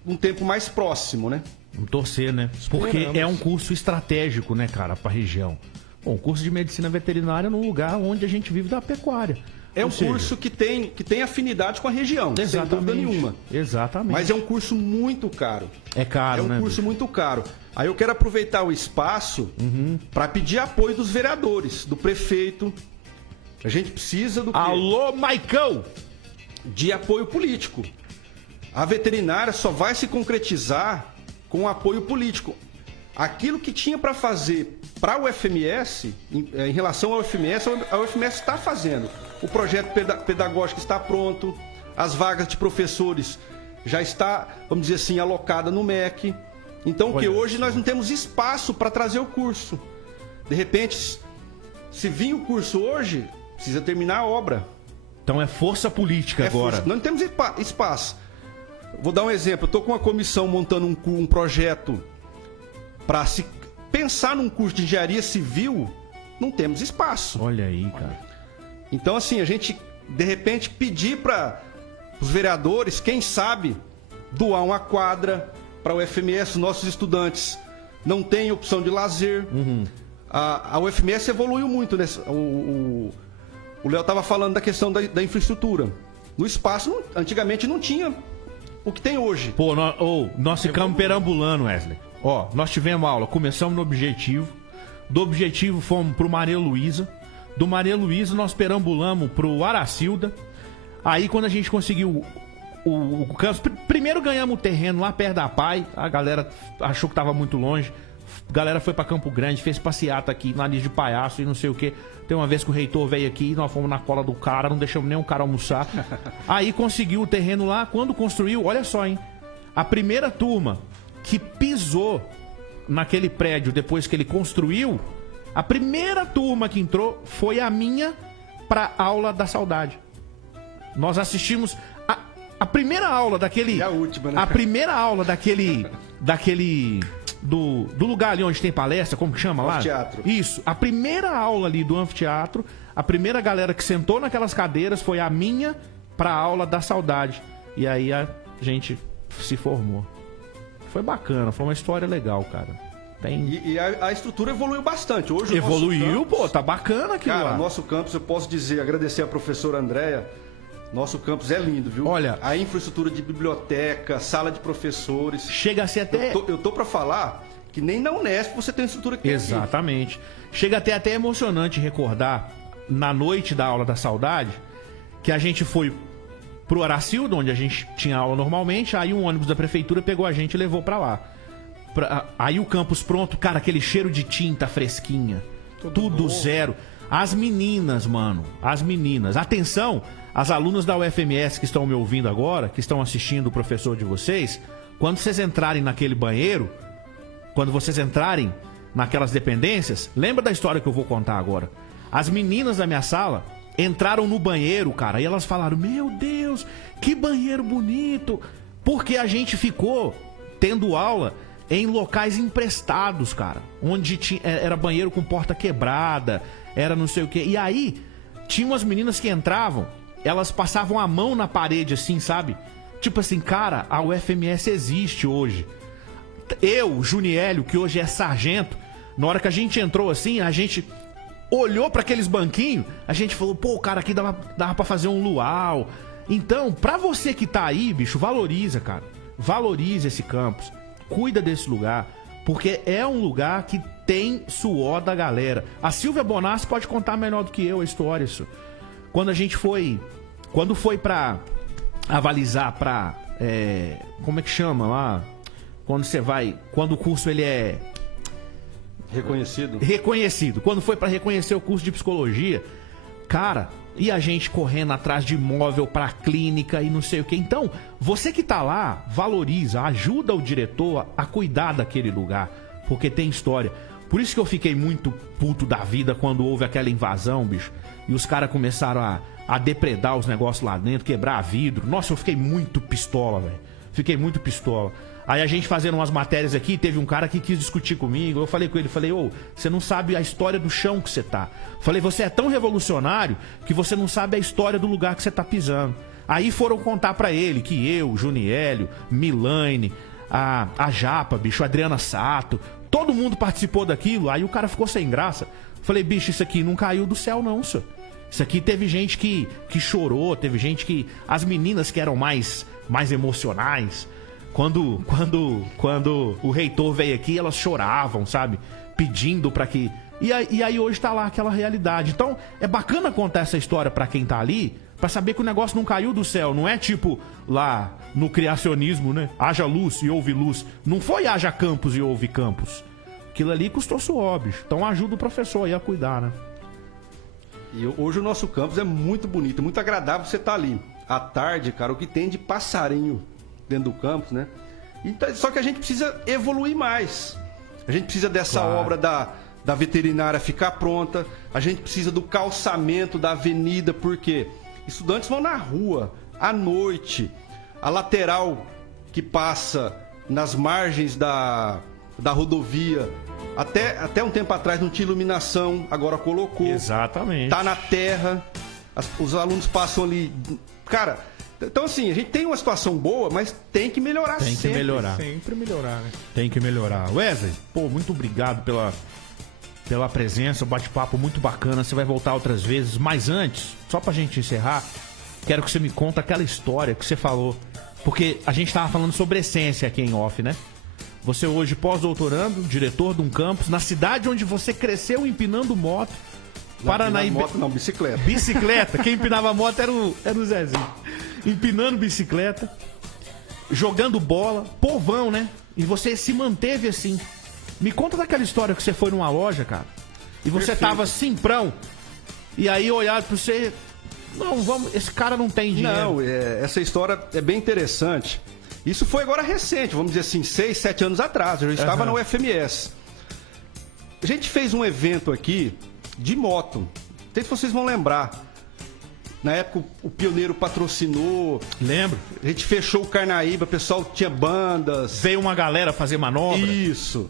um tempo mais próximo, né? Vamos torcer, né? Porque é um curso estratégico, né, cara, pra região. Bom, o curso de medicina veterinária num lugar onde a gente vive da pecuária. É um curso que tem afinidade com a região, exatamente, sem dúvida nenhuma. Exatamente. Mas é um curso muito caro. É caro, né? É um curso muito caro. Aí eu quero aproveitar o espaço para pedir apoio dos vereadores, do prefeito. A gente precisa do quê? Alô, Maicão! De apoio político. A veterinária só vai se concretizar com apoio político. Aquilo que tinha para fazer para o UFMS, em relação ao UFMS, a UFMS está fazendo. O projeto pedagógico está pronto, as vagas de professores já está, vamos dizer assim, alocada no MEC. Então, que hoje nós não temos espaço para trazer o curso. De repente, se vir o curso hoje, precisa terminar a obra. Então é força política agora. Nós não temos espaço. Vou dar um exemplo. Eu estou com uma comissão montando um projeto para se pensar num curso de engenharia civil. Não temos espaço. Olha aí, cara. Então, assim, a gente, de repente, pedir para os vereadores, quem sabe, doar uma quadra para o UFMS. Os nossos estudantes não têm opção de lazer. A UFMS evoluiu muito. O Léo estava falando da questão da infraestrutura. No espaço, antigamente não tinha o que tem hoje. Pô, nós ficamos perambulando, Wesley. Ó, nós tivemos aula, começamos no Objetivo. Do Objetivo fomos pro Maria Luísa. Do Maria Luísa nós perambulamos pro Aracilda. Aí quando a gente conseguiu o campus, primeiro ganhamos o terreno lá perto da PAI. A galera achou que tava muito longe. A galera foi pra Campo Grande, fez passeata aqui, nariz de palhaço e não sei o que. Tem uma vez que o reitor veio aqui, nós fomos na cola do cara, não deixamos nem o cara almoçar. Aí conseguiu o terreno lá, quando construiu, olha só, hein? A primeira turma que pisou naquele prédio depois que ele construiu, a primeira turma que entrou foi a minha pra aula da saudade. Nós assistimos a primeira aula daquele... E a última, né? A primeira aula daquele... Do lugar ali onde tem palestra, como que chama lá? Anfiteatro. Isso, a primeira aula ali do anfiteatro, a primeira galera que sentou naquelas cadeiras foi a minha pra aula da saudade. E aí a gente se formou. Foi bacana, foi uma história legal, cara. E a estrutura evoluiu bastante. Hoje evoluiu, pô, tá bacana aqui, cara, lá. Nosso campus, eu posso dizer, agradecer a professora Andréia. Nosso campus é lindo, viu? Olha, a infraestrutura de biblioteca, sala de professores. Chega a ser até... Eu tô pra falar que nem na Unesp você tem a estrutura que tem. Exatamente. Chega até emocionante recordar, na noite da aula da saudade, que a gente foi pro Aracildo, onde a gente tinha aula normalmente, aí um ônibus da prefeitura pegou a gente e levou pra lá. Aí o campus pronto, cara, aquele cheiro de tinta fresquinha. Tudo zero. As meninas, mano, as meninas. Atenção, as alunas da UFMS que estão me ouvindo agora, que estão assistindo o professor de vocês, quando vocês entrarem naquele banheiro, quando vocês entrarem naquelas dependências, lembra da história que eu vou contar agora. As meninas da minha sala entraram no banheiro, cara, e elas falaram, meu Deus, que banheiro bonito, porque a gente ficou tendo aula em locais emprestados, cara, onde era banheiro com porta quebrada, era não sei o que. E aí, tinha umas meninas que entravam, elas passavam a mão na parede assim, sabe? Tipo assim, cara, a UFMS existe hoje. Eu, Juniélio, que hoje é sargento, na hora que a gente entrou assim, a gente olhou pra aqueles banquinhos, a gente falou, pô, cara, aqui dava pra fazer um luau. Então, pra você que tá aí, bicho, valoriza, cara. Valoriza esse campus. Cuida desse lugar, porque é um lugar que tem suor da galera. A Silvia Bonassi pode contar melhor do que eu a história, isso. Quando a gente foi... Quando foi pra avalizar pra... como é que chama lá? Quando você vai... Quando o curso ele é... Reconhecido. Reconhecido. Quando foi pra reconhecer o curso de psicologia, cara, e a gente correndo atrás de imóvel pra clínica e não sei o que. Então, você que tá lá, valoriza, ajuda o diretor a cuidar daquele lugar, porque tem história. Por isso que eu fiquei muito puto da vida quando houve aquela invasão, bicho, e os caras começaram a depredar os negócios lá dentro, quebrar vidro. Nossa, eu fiquei muito pistola, velho. Fiquei muito pistola. Aí a gente fazendo umas matérias aqui, teve um cara que quis discutir comigo. Eu falei com ele, falei, ô, você não sabe a história do chão que você tá. Falei, você é tão revolucionário que você não sabe a história do lugar que você tá pisando. Aí foram contar pra ele que eu, Juniélio, Milane, a Japa, bicho, a Adriana Sato, todo mundo participou daquilo. Aí o cara ficou sem graça. Falei, bicho, isso aqui não caiu do céu não, senhor. Isso aqui teve gente que chorou, teve gente que... As meninas que eram mais emocionais Quando o reitor veio aqui, elas choravam, sabe? Pedindo pra que... E aí hoje tá lá aquela realidade. Então, é bacana contar essa história pra quem tá ali, pra saber que o negócio não caiu do céu. Não é tipo lá no criacionismo, né? Haja luz e houve luz. Não foi haja campos e houve campos. Aquilo ali custou suor, bicho. Então ajuda o professor aí a cuidar, né? E hoje o nosso campus é muito bonito, muito agradável você estar ali. À tarde, cara, o que tem de passarinho dentro do campus, né? Então, só que a gente precisa evoluir mais. A gente precisa dessa obra da veterinária ficar pronta. A gente precisa do calçamento da avenida, porque estudantes vão na rua, à noite. A lateral que passa nas margens da rodovia, até um tempo atrás não tinha iluminação, agora colocou. Exatamente. Tá na terra, os alunos passam ali. Cara, então assim, a gente tem uma situação boa, mas tem que melhorar sempre. Tem que melhorar. Sempre melhorar, né? Tem que melhorar. Wesley, pô, muito obrigado pela presença, o bate-papo muito bacana. Você vai voltar outras vezes, mas antes, só pra gente encerrar, quero que você me conte aquela história que você falou, porque a gente tava falando sobre essência aqui em off, né? Você hoje pós-doutorando, diretor de um campus, na cidade onde você cresceu empinando moto. Paranaíba. Moto não, bicicleta. Bicicleta. Quem empinava moto era o Zezinho. Empinando bicicleta, jogando bola, povão, né? E você se manteve assim. Me conta daquela história que você foi numa loja, cara, e você Perfeito. tava simprão, e aí olharam pra você... Não, esse cara não tem dinheiro. Não, essa história é bem interessante. Isso foi agora recente, vamos dizer assim, 6, 7 anos atrás. Eu já estava na UFMS. A gente fez um evento aqui de moto. Não sei se vocês vão lembrar. Na época o Pioneiro patrocinou. Lembro. A gente fechou o Carnaíba, o pessoal tinha bandas. Veio uma galera fazer manobra. Isso.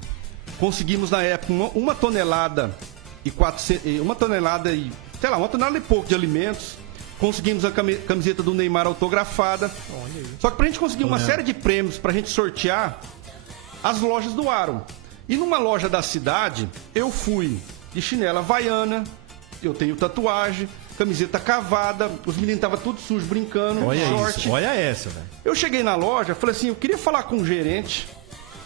Conseguimos na época uma tonelada e 400, uma tonelada e pouco de alimentos. Conseguimos a camiseta do Neymar autografada. Só que pra gente conseguir uma série de prêmios pra gente sortear, as lojas doaram. E numa loja da cidade, eu fui de chinela havaiana, eu tenho tatuagem, camiseta cavada, os meninos estavam tudo sujos brincando, Olha short. isso, olha essa, velho. Eu cheguei na loja, falei assim, eu queria falar com o gerente.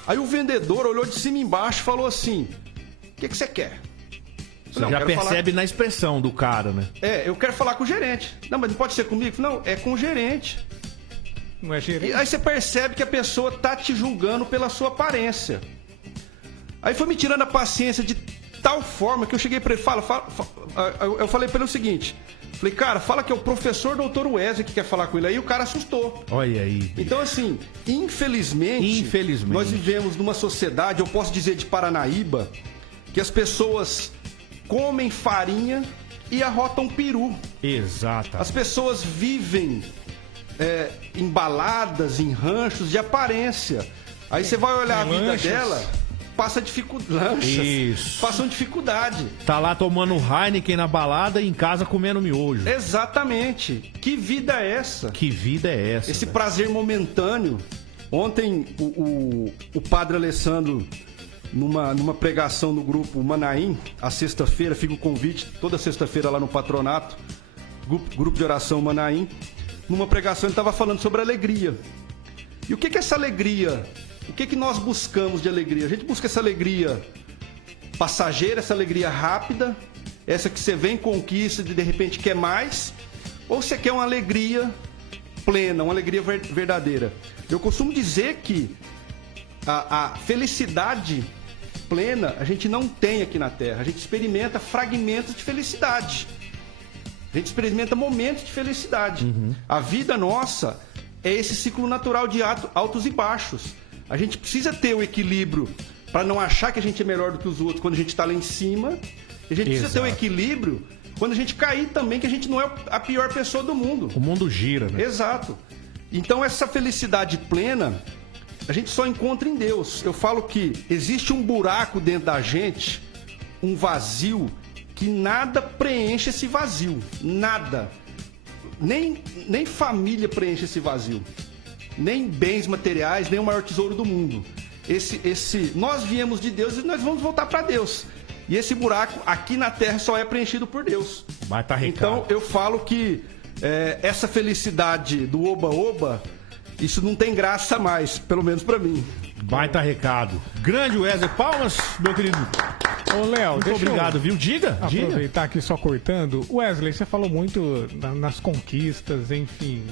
Aí o vendedor olhou de cima e embaixo e falou assim, o que você quer? Você já percebe na expressão do cara, né? Eu quero falar com o gerente. Não, mas não pode ser comigo? Não, é com o gerente. Não é gerente? E aí você percebe que a pessoa tá te julgando pela sua aparência. Aí foi me tirando a paciência de tal forma que eu cheguei pra ele, eu falei pra ele o seguinte, falei, cara, fala que é o professor Dr. Wesley que quer falar com ele. Aí o cara assustou. Olha aí. Então assim, infelizmente, nós vivemos numa sociedade, eu posso dizer de Paranaíba, que as pessoas comem farinha e arrotam peru. Exato. As pessoas vivem embaladas em ranchos de aparência. Aí você vai olhar a vida dela, passa dificuldade. Isso. Passam dificuldade. Tá lá tomando Heineken na balada e em casa comendo miojo. Exatamente. Que vida é essa? Que vida é essa? Esse prazer momentâneo. Ontem o padre Alessandro, numa pregação no grupo Manaim, a sexta-feira, fica o convite, toda sexta-feira lá no patronato, grupo de oração Manaim, numa pregação ele estava falando sobre alegria. E o que é essa alegria? O que nós buscamos de alegria? A gente busca essa alegria passageira, essa alegria rápida, essa que você vem, conquista e de repente quer mais, ou você quer uma alegria plena, uma alegria verdadeira? Eu costumo dizer que a felicidade plena a gente não tem aqui na Terra. A gente experimenta fragmentos de felicidade. A gente experimenta momentos de felicidade. A vida nossa é esse ciclo natural de altos e baixos. A gente precisa ter o equilíbrio para não achar que a gente é melhor do que os outros quando a gente está lá em cima. E a gente precisa ter o equilíbrio quando a gente cair também, que a gente não é a pior pessoa do mundo. O mundo gira, né? Exato. Então essa felicidade plena a gente só encontra em Deus. Eu falo que existe um buraco dentro da gente, um vazio, que nada preenche esse vazio. Nada. Nem família preenche esse vazio. Nem bens materiais, nem o maior tesouro do mundo. Nós viemos de Deus e nós vamos voltar para Deus. E esse buraco aqui na Terra só é preenchido por Deus. Então eu falo que essa felicidade do oba-oba isso não tem graça mais, pelo menos pra mim. Baita recado. Grande Wesley, palmas, meu querido. Ô, Léo, Muito deixa obrigado, eu viu? Diga. aproveitar aqui só cortando. Wesley, você falou muito nas conquistas, enfim.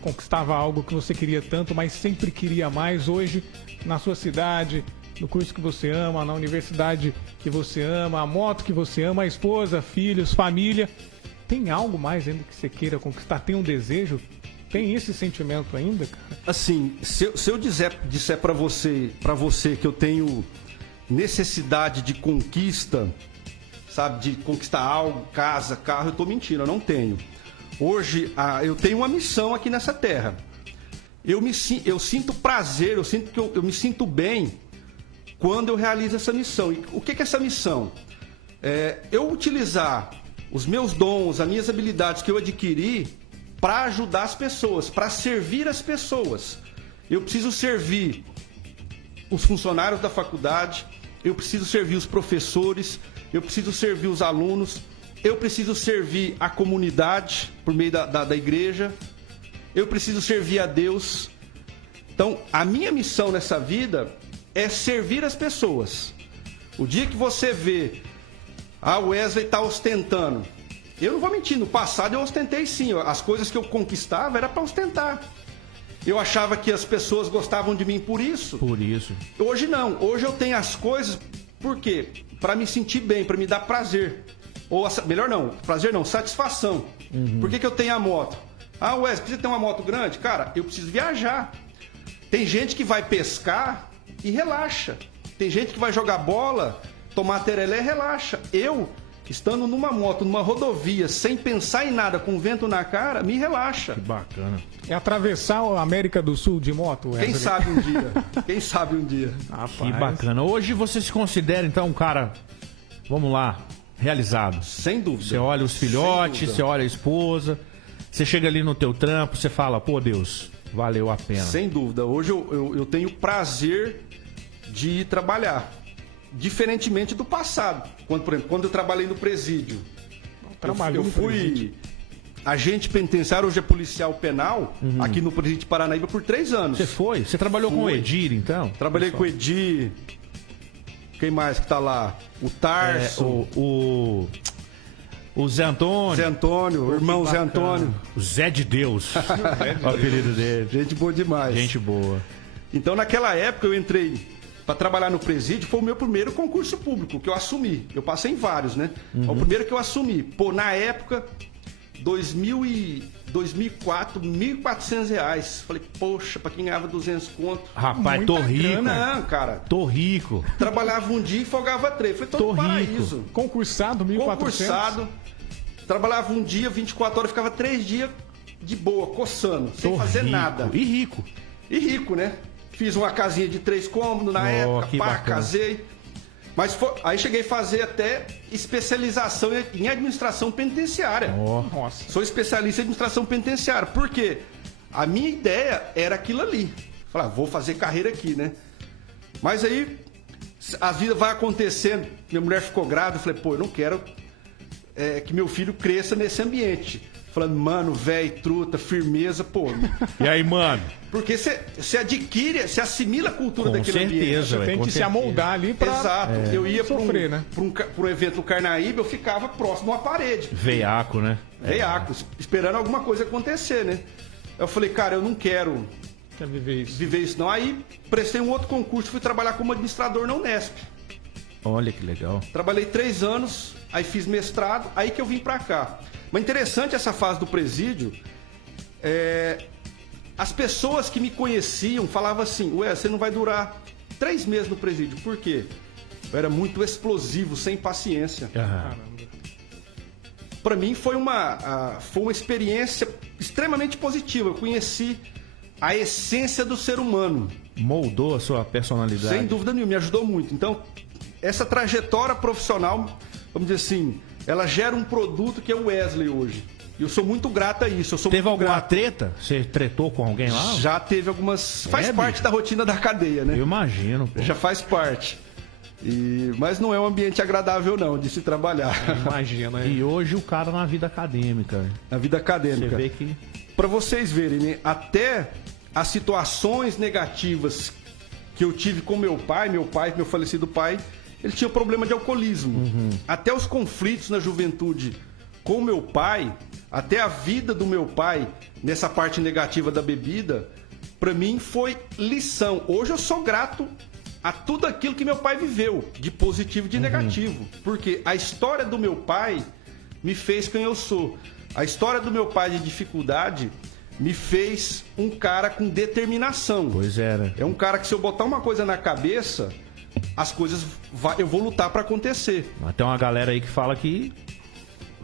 Conquistava algo que você queria tanto, mas sempre queria mais. Hoje, na sua cidade, no curso que você ama, na universidade que você ama, a moto que você ama, a esposa, filhos, família. Tem algo mais ainda que você queira conquistar? Tem um desejo? Tem esse sentimento ainda, cara? Assim, se eu disser pra você que eu tenho necessidade de conquista, sabe, de conquistar algo, casa, carro, eu tô mentindo, eu não tenho. Hoje, eu tenho uma missão aqui nessa terra. Eu sinto prazer, eu sinto que eu me sinto bem quando eu realizo essa missão. E o que é essa missão? Eu utilizar os meus dons, as minhas habilidades que eu adquiri para ajudar as pessoas, para servir as pessoas. Eu preciso servir os funcionários da faculdade, eu preciso servir os professores, eu preciso servir os alunos, eu preciso servir a comunidade por meio da igreja, eu preciso servir a Deus. Então, a minha missão nessa vida é servir as pessoas. O dia que você vê, o Wesley está ostentando, eu não vou mentir, no passado eu ostentei sim, as coisas que eu conquistava era para ostentar. Eu achava que as pessoas gostavam de mim por isso. Por isso. Hoje não, hoje eu tenho as coisas, por quê? Para me sentir bem, para me dar prazer. Ou, melhor não, prazer não, satisfação. Por que eu tenho a moto? Wesley, precisa ter uma moto grande? Cara, eu preciso viajar. Tem gente que vai pescar e relaxa. Tem gente que vai jogar bola, tomar terelé e relaxa. Eu, estando numa moto, numa rodovia, sem pensar em nada, com vento na cara, me relaxa. Que bacana. É atravessar a América do Sul de moto, Wesley? Quem sabe um dia. Quem sabe um dia. Que bacana. Hoje você se considera, então, um cara, vamos lá, realizado. Sem dúvida. Você olha os filhotes, você olha a esposa, você chega ali no teu trampo, você fala, pô, Deus, valeu a pena. Sem dúvida. Hoje eu tenho prazer de ir trabalhar. Diferentemente do passado. Por exemplo, quando eu trabalhei no presídio, eu fui agente penitenciário, hoje é policial penal, aqui no presídio de Paranaíba por 3 anos. Você foi? Você trabalhou com o Edir, então? Trabalhei com o Edir. Quem mais que tá lá? O Tarso. O Zé Antônio. Zé Antônio, o irmão Zé Antônio. O Zé de Deus. O apelido dele. Gente boa demais. Gente boa. Então, naquela época, eu entrei para trabalhar no presídio, foi o meu primeiro concurso público que eu assumi. Eu passei em vários, né? O primeiro que eu assumi. Pô, na época, 2004, R$ 1.400. Falei, poxa, pra quem ganhava 200 conto. Rapaz, tô rico. Não, cara. Tô rico. Trabalhava um dia e folgava 3. Falei, tô no paraíso. Rico. Concursado, 1.400. Concursado. Trabalhava um dia, 24 horas, ficava 3 dias de boa, coçando, sem fazer nada. E rico. E rico, né? Fiz uma casinha de 3 cômodos na época, casei. Mas aí cheguei a fazer até especialização em administração penitenciária. Nossa. Sou especialista em administração penitenciária. Por quê? A minha ideia era aquilo ali. Falei, vou fazer carreira aqui, né? Mas aí a vida vai acontecendo. Minha mulher ficou grávida. Eu falei, pô, eu não quero que meu filho cresça nesse ambiente. Falando, mano, velho, truta, firmeza, pô. E aí, mano? Porque você adquire, você assimila a cultura daquele ambiente. Certeza, você tem que se amoldar ali pra Exato. Eu ia sofrer, né? Pra um evento no Carnaíba, eu ficava próximo à parede. Veiaco, né? Veiaco, esperando alguma coisa acontecer, né? Eu falei, cara, eu não quero viver isso não. Aí prestei um outro concurso, fui trabalhar como administrador na Unesp. Olha que legal. Trabalhei 3 anos, aí fiz mestrado, aí que eu vim pra cá. Mas interessante essa fase do presídio, as pessoas que me conheciam falavam assim, você não vai durar 3 meses no presídio. Por quê? Eu era muito explosivo, sem paciência. Para mim foi uma experiência extremamente positiva. Eu conheci a essência do ser humano. Moldou a sua personalidade. Sem dúvida nenhuma, me ajudou muito. Então, essa trajetória profissional, vamos dizer assim, ela gera um produto que é o Wesley hoje. E eu sou muito grato a isso. Teve alguma treta? Você tretou com alguém lá? Já teve algumas. Faz parte da rotina da cadeia, né? Eu imagino, pô. Já faz parte. Mas não é um ambiente agradável, não, de se trabalhar. Imagina, E hoje o cara na vida acadêmica. Na vida acadêmica. Você vê que... Pra vocês verem, né? Até as situações negativas que eu tive com meu falecido pai, ele tinha problema de alcoolismo. Até os conflitos na juventude com meu pai, até a vida do meu pai nessa parte negativa da bebida, pra mim foi lição. Hoje eu sou grato a tudo aquilo que meu pai viveu, de positivo e de negativo. Porque a história do meu pai me fez quem eu sou. A história do meu pai de dificuldade me fez um cara com determinação. Pois é, né? É um cara que se eu botar uma coisa na cabeça, as coisas eu vou lutar pra acontecer. Tem uma galera aí que fala que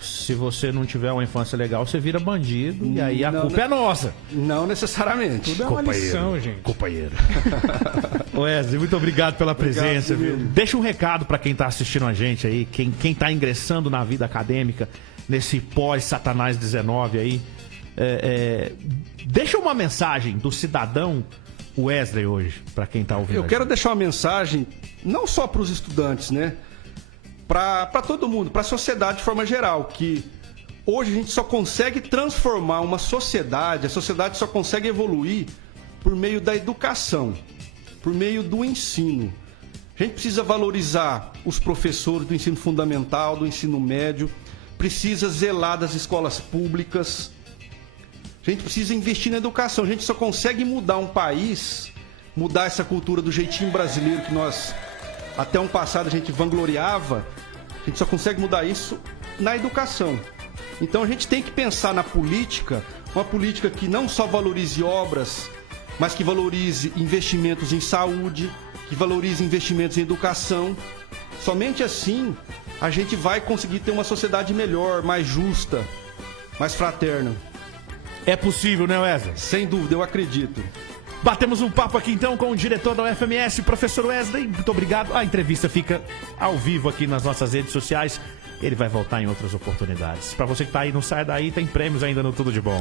se você não tiver uma infância legal, você vira bandido e aí a culpa é nossa. Não necessariamente. Tudo é uma lição, gente. Companheiro. Wesley, muito obrigado pela presença. Viu? Deixa um recado pra quem tá assistindo a gente aí, quem tá ingressando na vida acadêmica, nesse pós-Satanás 19 aí. Deixa uma mensagem do cidadão Wesley hoje, pra quem tá ouvindo. Eu quero deixar uma mensagem, não só pros estudantes, né? Pra todo mundo, pra sociedade de forma geral, que hoje a gente só consegue transformar uma sociedade, a sociedade só consegue evoluir por meio da educação, por meio do ensino. A gente precisa valorizar os professores do ensino fundamental, do ensino médio, precisa zelar das escolas públicas, a gente precisa investir na educação. A gente só consegue mudar um país, mudar essa cultura do jeitinho brasileiro que nós, até um passado, a gente vangloriava. A gente só consegue mudar isso na educação. Então a gente tem que pensar na política, uma política que não só valorize obras, mas que valorize investimentos em saúde, que valorize investimentos em educação. Somente assim a gente vai conseguir ter uma sociedade melhor, mais justa, mais fraterna. É possível, né, Wesley? Sem dúvida, eu acredito. Batemos um papo aqui então com o diretor da UFMS, professor Wesley. Muito obrigado. A entrevista fica ao vivo aqui nas nossas redes sociais. Ele vai voltar em outras oportunidades. Para você que tá aí, não sai daí, tem prêmios ainda no Tudo de Bom.